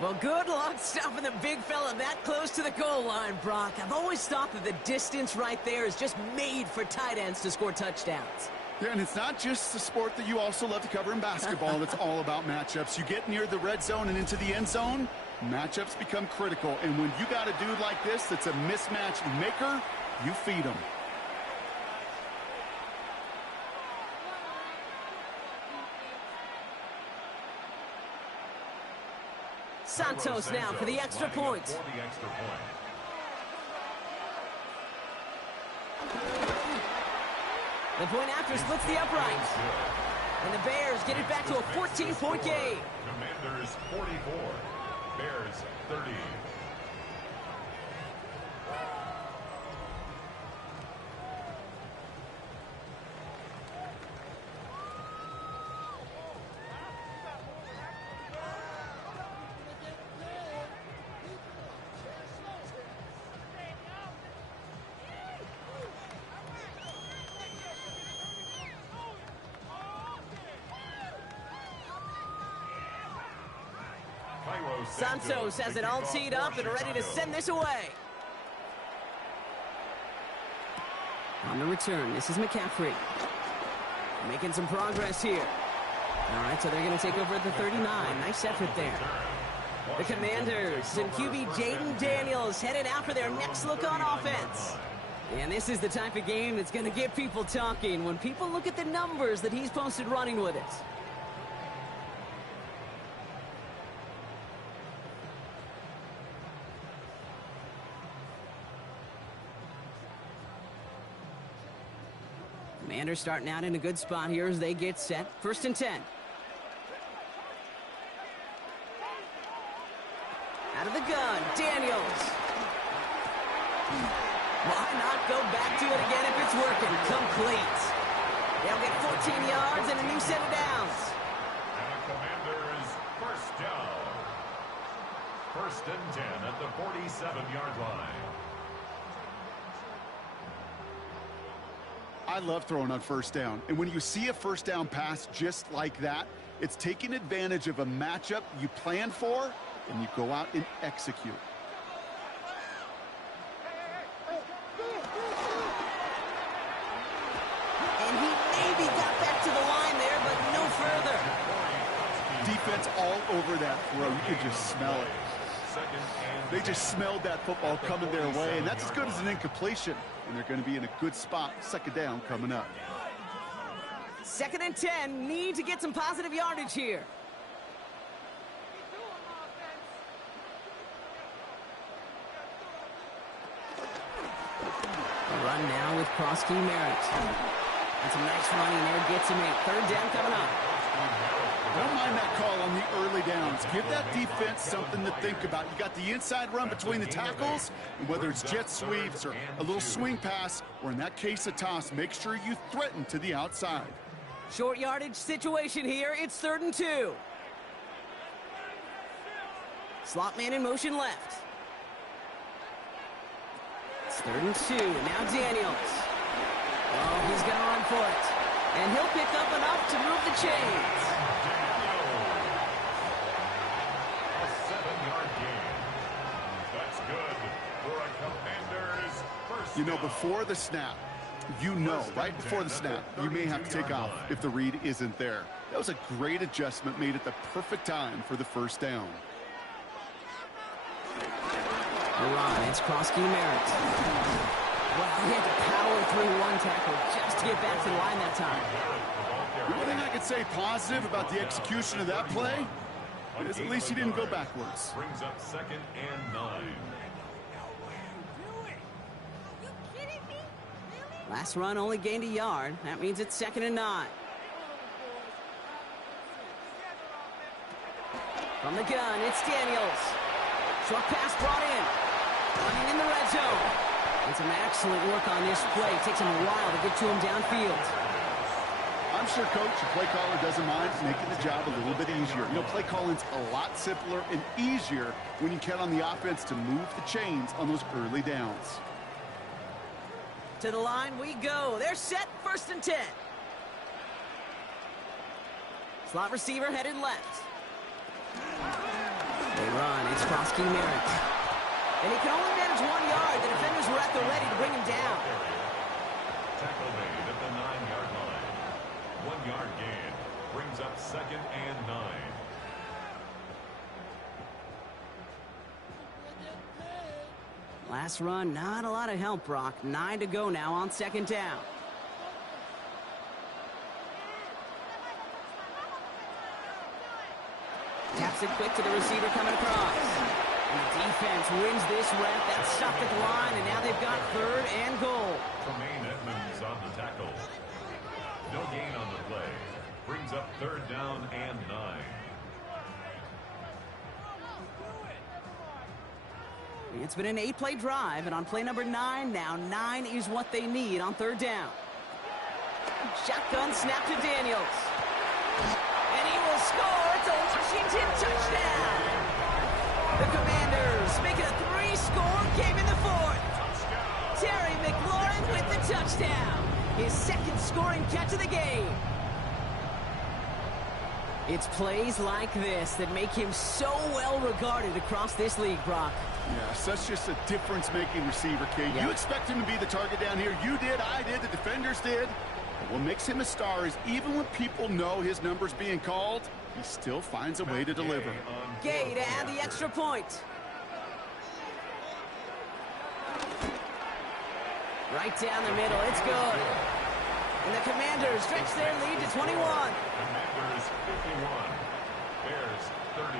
Well, good luck stopping the big fella that close to the goal line, Brock. I've always thought that the distance right there is just made for tight ends to score touchdowns. Yeah, and it's not just the sport that you also love to cover in basketball. It's all about matchups. You get near the red zone and into the end zone, matchups become critical. And when you got a dude like this that's a mismatch maker, you feed him. Santos now for the extra point. The point after splits the upright. And the Bears get it back to a 14-point game. Commanders 44, Bears 30. Santos has it all teed up and ready to send this away. On the return, this is McCaffrey. Making some progress here. All right, so they're going to take over at the 39. Nice effort there. The Commanders and QB Jaden Daniels headed out for their next look on offense. And this is the type of game that's going to get people talking when people look at the numbers that he's posted running with it. Commanders starting out in a good spot here as they get set. 1st and 10. Out of the gun, Daniels. Why not go back to it again if it's working? Complete. They'll get 14 yards and a new set of downs. And the Commanders 1st down. 1st and 10 at the 47-yard line. I love throwing on 1st down. And when you see a 1st down pass just like that, it's taking advantage of a matchup you plan for, and you go out and execute. And he maybe got back to the line there, but no further. Defense all over that throw. You could just smell it. They just smelled that football coming their way, and that's as good as an incompletion. And they're going to be in a good spot. 2nd down coming up. 2nd and 10. Need to get some positive yardage here. A run now with Prosky Merritt. And some nice running there. Gets him 8. 3rd down coming up. Don't mind that call on the early downs. Give that defense something to think about. You got the inside run between the tackles, and whether it's jet sweeps or a little swing pass, or in that case a toss, make sure you threaten to the outside. Short yardage situation here. It's 3rd and 2. Slot man in motion left. It's 3rd and 2. Now Daniels. Oh, he's going to run for it. And he'll pick up enough to move the chains. A 7-yard gain. That's good for a Commanders 1st You know, before the snap, right before the snap, you may have to take off if the read isn't there. That was a great adjustment made at the perfect time for the first down. Iran, it's Krosky Merritt. Well, he had to power through one tackle just to get back to the line that time. The only thing I could say positive about the execution of that play is at least he didn't go backwards. Brings up 2nd and 9. Last run only gained a yard. That means it's 2nd and 9. From the gun, it's Daniels. Short pass brought in. Running in the red zone. And some excellent work on this play. It takes him a while to get to him downfield. I'm sure Coach, the play caller, doesn't mind making the job a little bit easier. You know, play calling's a lot simpler and easier when you count on the offense to move the chains on those early downs. To the line we go. They're set, 1st and 10. Slot receiver headed left. They run. It's Krosky Merritt. And he can only manage 1 yard. The defenders were at the ready to bring him down. Tackle made at the 9-yard line. 1-yard gain. Brings up 2nd and 9. Last run, not a lot of help, Brock. 9 to go now on 2nd down. Taps it quick to the receiver coming across. And the defense wins this rep. That's stopped at the line, and now they've got 3rd and goal. Tremaine Edmonds on the tackle. No gain on the play. Brings up 3rd down and 9. It's been an 8-play drive, and on play number 9 now, 9 is what they need on 3rd down. Shotgun snap to Daniels. And he will score. It's a Washington touchdown. The Commanders make it a 3-score game in the 4th. Terry McLaurin with the touchdown. His 2nd scoring catch of the game. It's plays like this that make him so well regarded across this league, Brock. Yeah, such just a difference-making receiver, Kate. Yeah. You expect him to be the target down here. You did, I did, the defenders did. But what makes him a star is even when people know his number's being called, he still finds a way to deliver. Gay to add the extra point. Right down the middle, it's good. And the Commanders stretch their lead to 21. Commanders 51. Bears 30.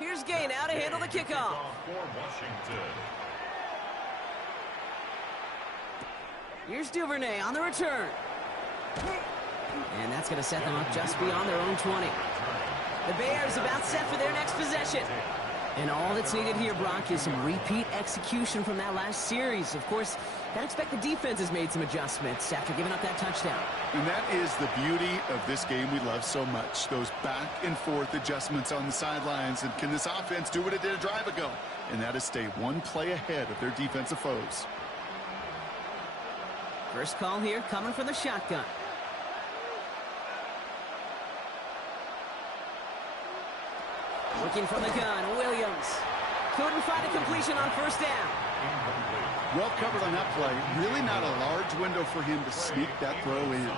Here's Gay now to handle the kickoff. For Washington. Here's Duvernay on the return. And that's going to set them up just beyond their own 20. The Bears about set for their next possession. And all that's needed here, Brock, is some repeat execution from that last series. Of course, I'd expect the defense has made some adjustments after giving up that touchdown. And that is the beauty of this game we love so much. Those back and forth adjustments on the sidelines. And can this offense do what it did a drive ago? And that is stay one play ahead of their defensive foes. First call here coming from the shotgun. Looking from the gun, Williams. Couldn't find a completion on 1st down. Well covered on that play. Really not a large window for him to sneak that throw in.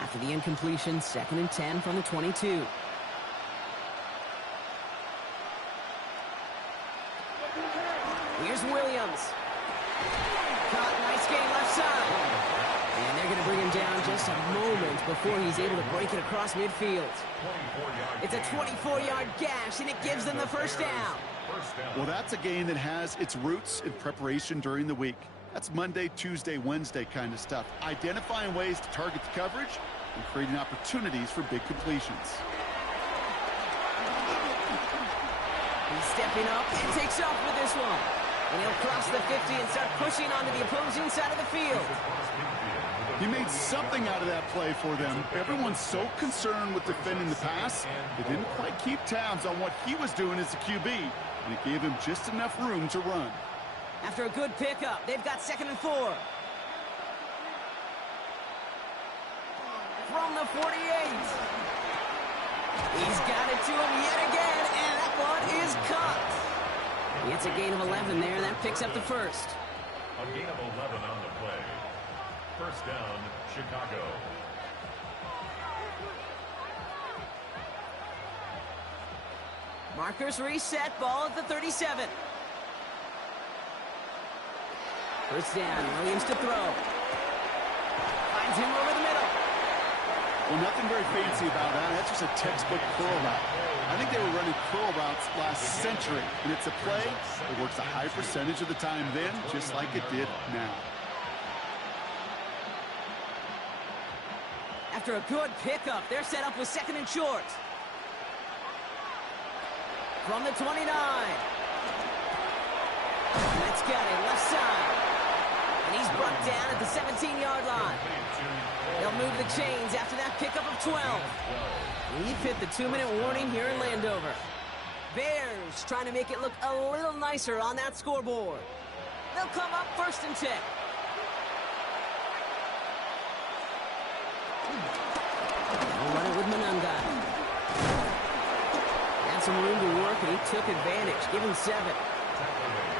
After the incompletion, 2nd and 10 from the 22. Here's Williams. Caught, nice game left side. And they're going to bring him down just a moment before he's able to break it across midfield. It's a 24-yard gash, and it gives them the 1st down. Well, that's a game that has its roots in preparation during the week. That's Monday, Tuesday, Wednesday kind of stuff. Identifying ways to target the coverage and creating opportunities for big completions. He's stepping up and takes off with this one. And he'll cross the 50 and start pushing onto the opposing side of the field. He made something out of that play for them. Everyone's so concerned with defending the pass, they didn't quite keep tabs on what he was doing as a QB, and it gave him just enough room to run. After a good pickup, they've got 2nd and 4. From the 48. He's got it to him yet again, and that one is caught. It's a gain of 11 there, and that picks up the first. A gain of 11 on the play. First down, Chicago. Markers reset, ball at the 37. First down, Williams to throw. Finds him over the middle. Well, nothing very fancy about that. That's just a textbook curl route. I think they were running curl routes last century, and it's a play that works a high percentage of the time then, just like it did now. After a good pickup, they're set up with 2nd and short. From the 29. That's got it, left side. And he's brought down at the 17-yard line. They'll move the chains after that pickup of 12. We've hit the 2-minute warning here in Landover. Bears trying to make it look a little nicer on that scoreboard. They'll come up 1st and 10. They'll run it with Manunga. Had some room to work, and he took advantage. Give him 7.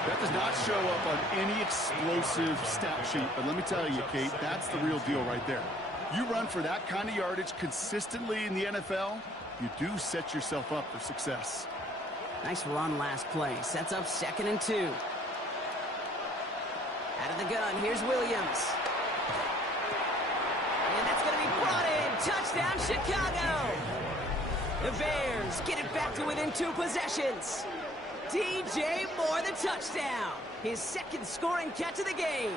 That does not show up on any explosive stat sheet, but let me tell you, Kate, that's the real deal right there. You run for that kind of yardage consistently in the NFL, you do set yourself up for success. Nice run last play. Sets up 2nd and 2. Out of the gun, here's Williams. And that's going to be brought in. Touchdown, Chicago! The Bears get it back to within 2 possessions. DJ Moore, the touchdown. His 2nd scoring catch of the game.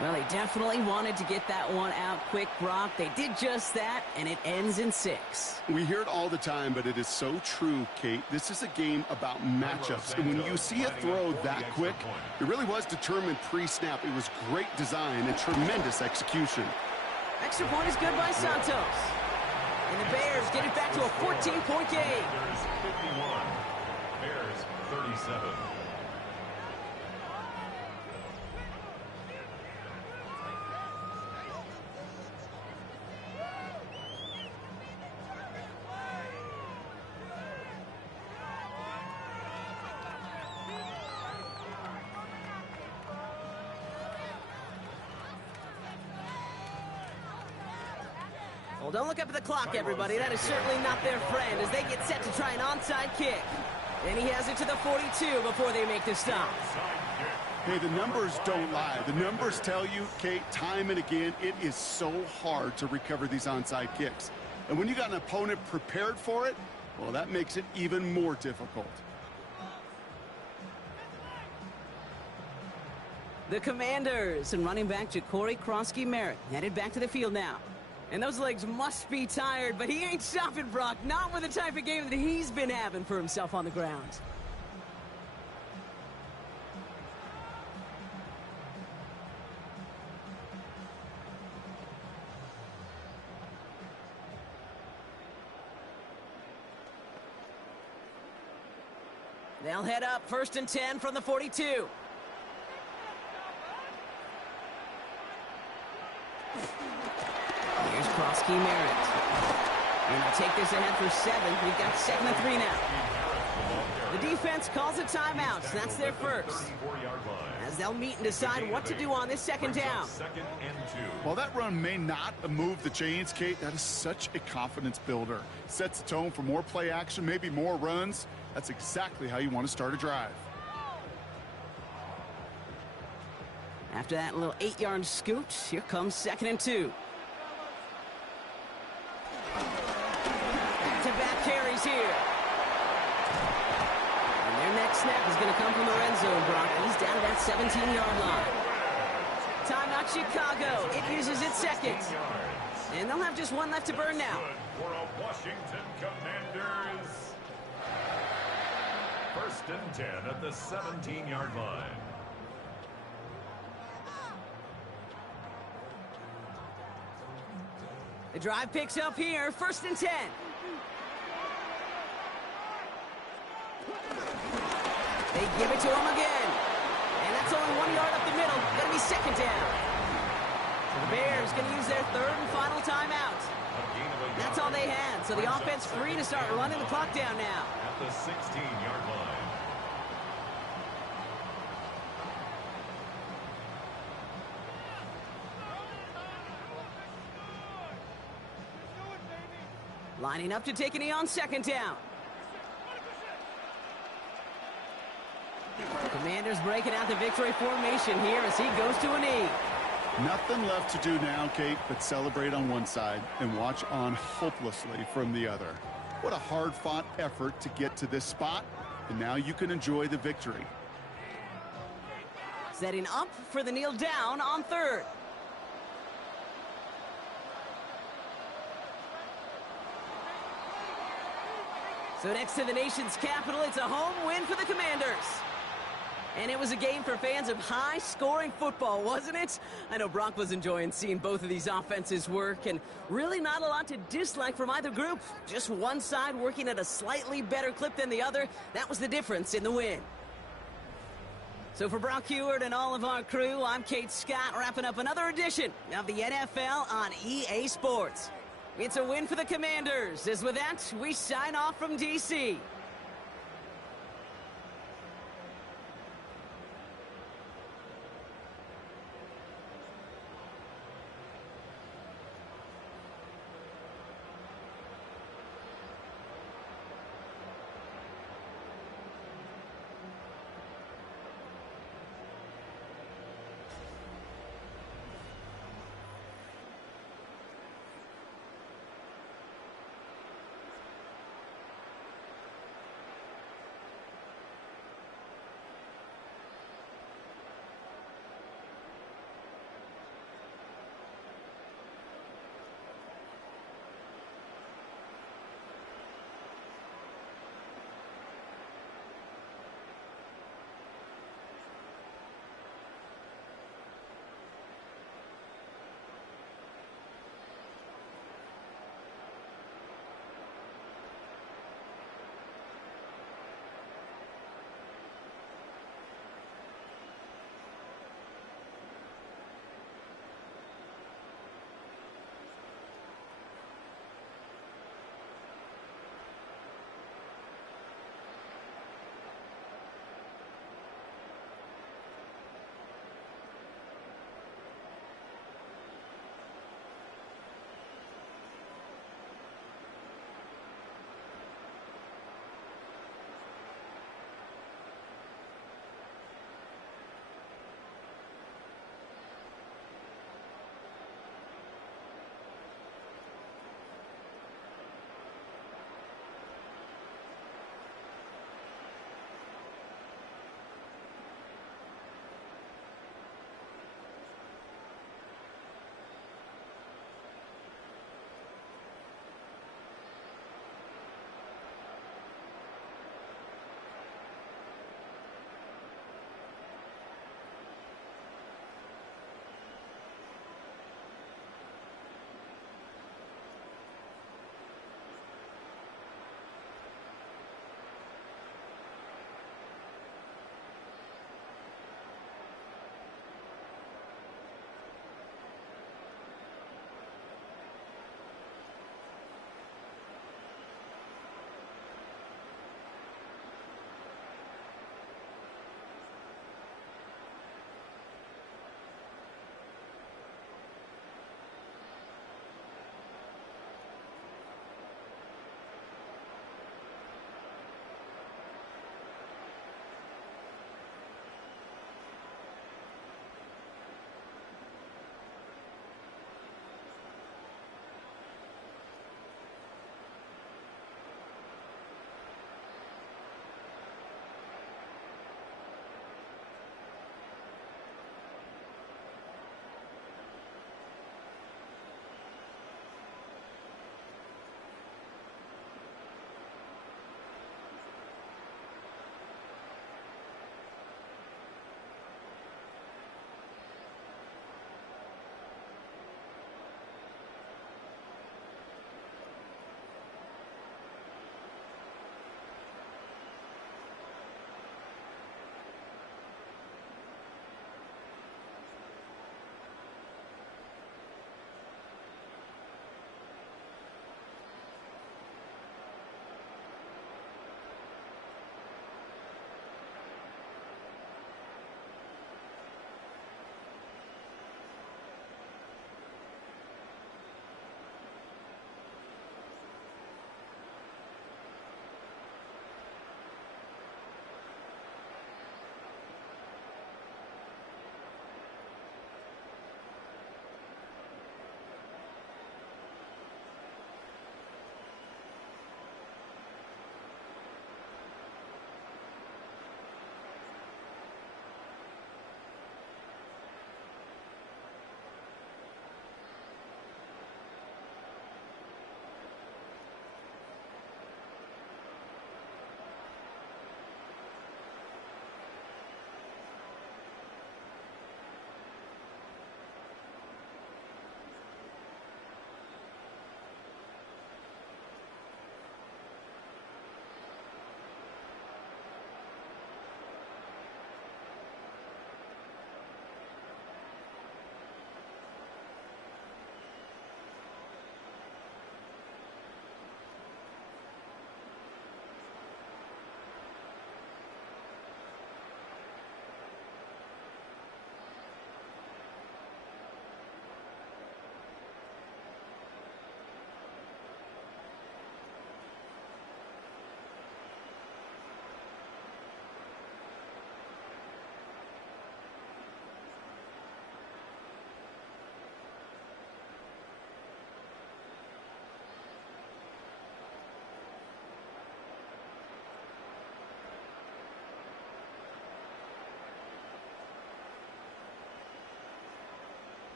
Well, they definitely wanted to get that one out quick, Brock. They did just that, and it ends in 6. We hear it all the time, but it is so true, Kate. This is a game about matchups. And when you see a throw that quick, it really was determined pre-snap. It was great design and tremendous execution. Extra point is good by Santos. And the Bears get it back to a 14-point game. Bears 51. Bears 37. Well, don't look up at the clock, everybody. That is certainly not their friend as they get set to try an onside kick. And he has it to the 42 before they make the stop. Hey, the numbers don't lie. The numbers tell you, Kate, time and again, it is so hard to recover these onside kicks. And when you got an opponent prepared for it, well, that makes it even more difficult. The Commanders and running back Ja'Cory Krosky-Merritt headed back to the field now. And those legs must be tired, but he ain't stopping, Brock. Not with the type of game that he's been having for himself on the ground. They'll head up 1st and 10 from the 42. Here's Krosky-Merritt. And they'll take this ahead for 7. We've got 2nd and 3 now. The defense calls a timeout, so that's their first. As they'll meet and decide what to do on this 2nd down. While that run may not have moved the chains, Kate, that is such a confidence builder. Sets the tone for more play action, maybe more runs. That's exactly how you want to start a drive. After that little 8-yard scoot, here comes 2nd and 2. Back-to-back carries here. And their next snap is going to come from the red zone, Brock. He's down to that 17-yard line. Timeout Chicago. It uses its 2nd. And they'll have just one left to burn now. For a Washington Commanders First and 10 at the 17-yard line. The drive picks up here, first and 10. They give it to him again. And that's only 1 yard up the middle. Going to be second down. So the Bears going to use their third and final timeout. That's all they had. So the offense free to start running the clock down now. At the 16-yard line. Lining up to take a knee on second down. Commanders breaking out the victory formation here as he goes to a knee. Nothing left to do now, Kate, but celebrate on one side and watch on hopelessly from the other. What a hard-fought effort to get to this spot, and now you can enjoy the victory. Setting up for the kneel down on third. So next to the nation's capital, it's a home win for the Commanders. And it was a game for fans of high-scoring football, wasn't it? I know Brock was enjoying seeing both of these offenses work, and really not a lot to dislike from either group. Just one side working at a slightly better clip than the other. That was the difference in the win. So for Brock Heward and all of our crew, I'm Kate Scott, wrapping up another edition of the NFL on EA Sports. It's a win for the Commanders, as with that, we sign off from D.C.